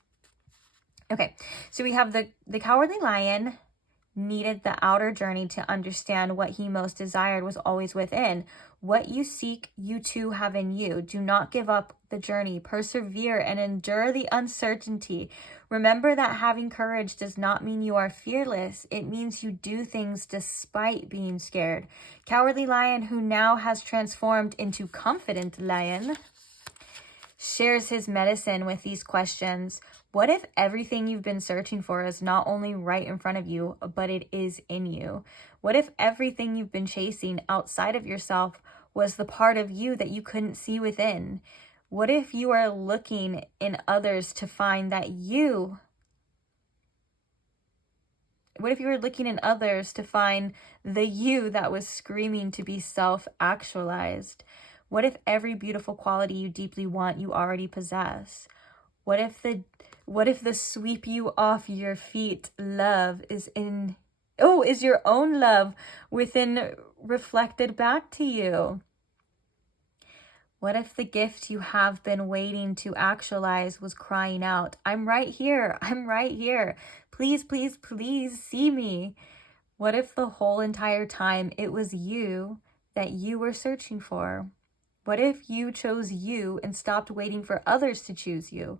Okay, so we have the Cowardly Lion needed the outer journey to understand what he most desired was always within. What you seek, you too have in you. Do not give up the journey. Persevere and endure the uncertainty. Remember that having courage does not mean you are fearless. It means you do things despite being scared. Cowardly Lion, who now has transformed into Confident Lion, shares his medicine with these questions. What if everything you've been searching for is not only right in front of you, but it is in you? What if everything you've been chasing outside of yourself was the part of you that you couldn't see within? What if you are looking in others to find that you... What if you were looking in others to find the you that was screaming to be self-actualized? What if every beautiful quality you deeply want, you already possess? What if the sweep you off your feet love is your own love within reflected back to you? What if the gift you have been waiting to actualize was crying out, I'm right here, I'm right here. Please, please, please see me. What if the whole entire time it was you that you were searching for? What if you chose you and stopped waiting for others to choose you?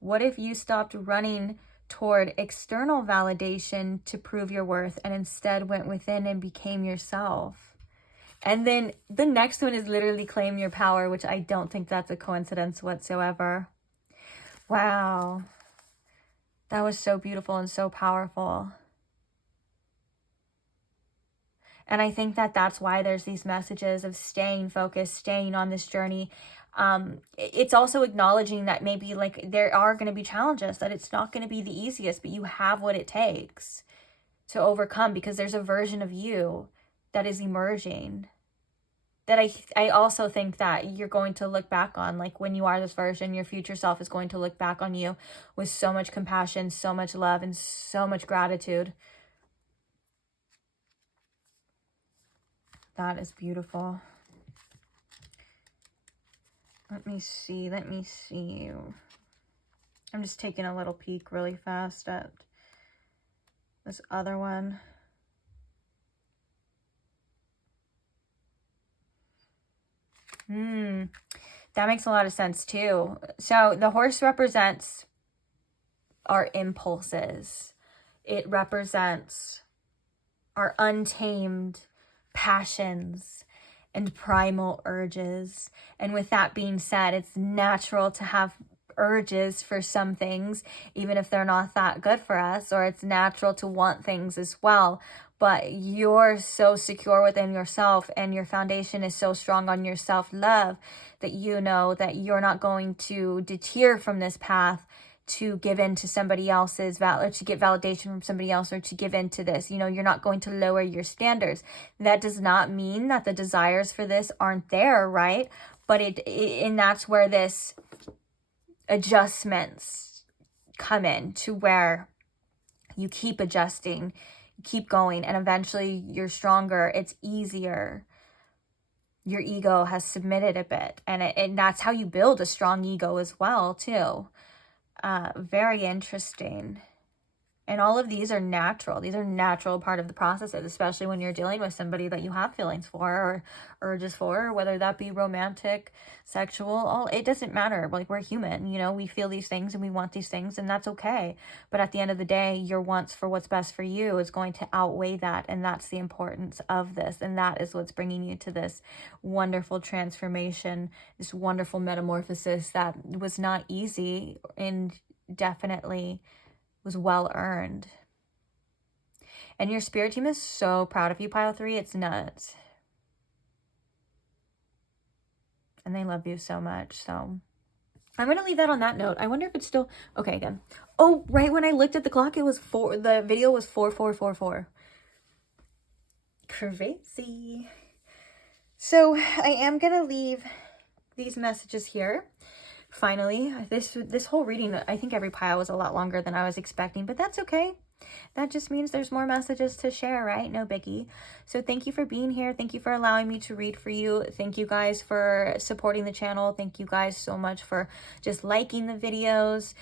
What if you stopped running toward external validation to prove your worth and instead went within and became yourself? And then the next one is literally claim your power, which I don't think that's a coincidence whatsoever. Wow. That was so beautiful and so powerful. And I think that that's why there's these messages of staying focused, staying on this journey. It's also acknowledging that maybe like there are going to be challenges, that it's not going to be the easiest, but you have what it takes to overcome, because there's a version of you that is emerging that I also think that you're going to look back on, like when you are this version, your future self is going to look back on you with so much compassion, so much love, and so much gratitude. That is beautiful. Let me see. I'm just taking a little peek really fast at this other one. That makes a lot of sense too. So the horse represents our impulses. It represents our untamed passions and primal urges. And with that being said, it's natural to have urges for some things, even if they're not that good for us, or it's natural to want things as well. but you're so secure within yourself and your foundation is so strong on your self-love that you know that you're not going to deter from this path to give in to somebody else's to get validation from somebody else, or to give in to this. You know, you're not going to lower your standards. That does not mean that the desires for this aren't there, right? But and that's where this adjustments come in, to where you keep adjusting, you keep going, and eventually you're stronger. It's easier. Your ego has submitted a bit, and that's how you build a strong ego as well, too. Very interesting. And all of these are natural. These are natural part of the processes, especially when you're dealing with somebody that you have feelings for, or urges for, whether that be romantic, sexual, it doesn't matter. Like, we're human, you know, we feel these things and we want these things, and that's okay. But at the end of the day, your wants for what's best for you is going to outweigh that. And that's the importance of this. And that is what's bringing you to this wonderful transformation, this wonderful metamorphosis that was not easy, and definitely was well earned. And your spirit team is so proud of you, pile 3. It's nuts. And they love you so much. So I'm going to leave that on that note. I wonder if it's still okay again. Oh, right when I looked at the clock, it was the video was 4444. Crazy. So I am going to leave these messages here. Finally, this whole reading, I think every pile was a lot longer than I was expecting, but that's okay. That just means there's more messages to share, right? No biggie. So thank you for being here. Thank you for allowing me to read for you. Thank you guys for supporting the channel. Thank you guys so much for just liking the videos,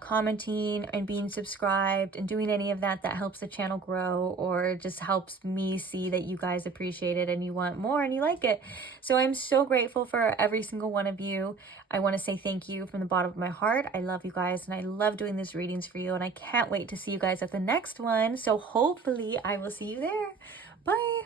commenting, and being subscribed, and doing any of that helps the channel grow, or just helps me see that you guys appreciate it and you want more and you like it. So I'm so grateful for every single one of you. I want to say thank you from the bottom of my heart. I love you guys, and I love doing these readings for you, and I can't wait to see you guys at the next one. So hopefully I will see you there. Bye.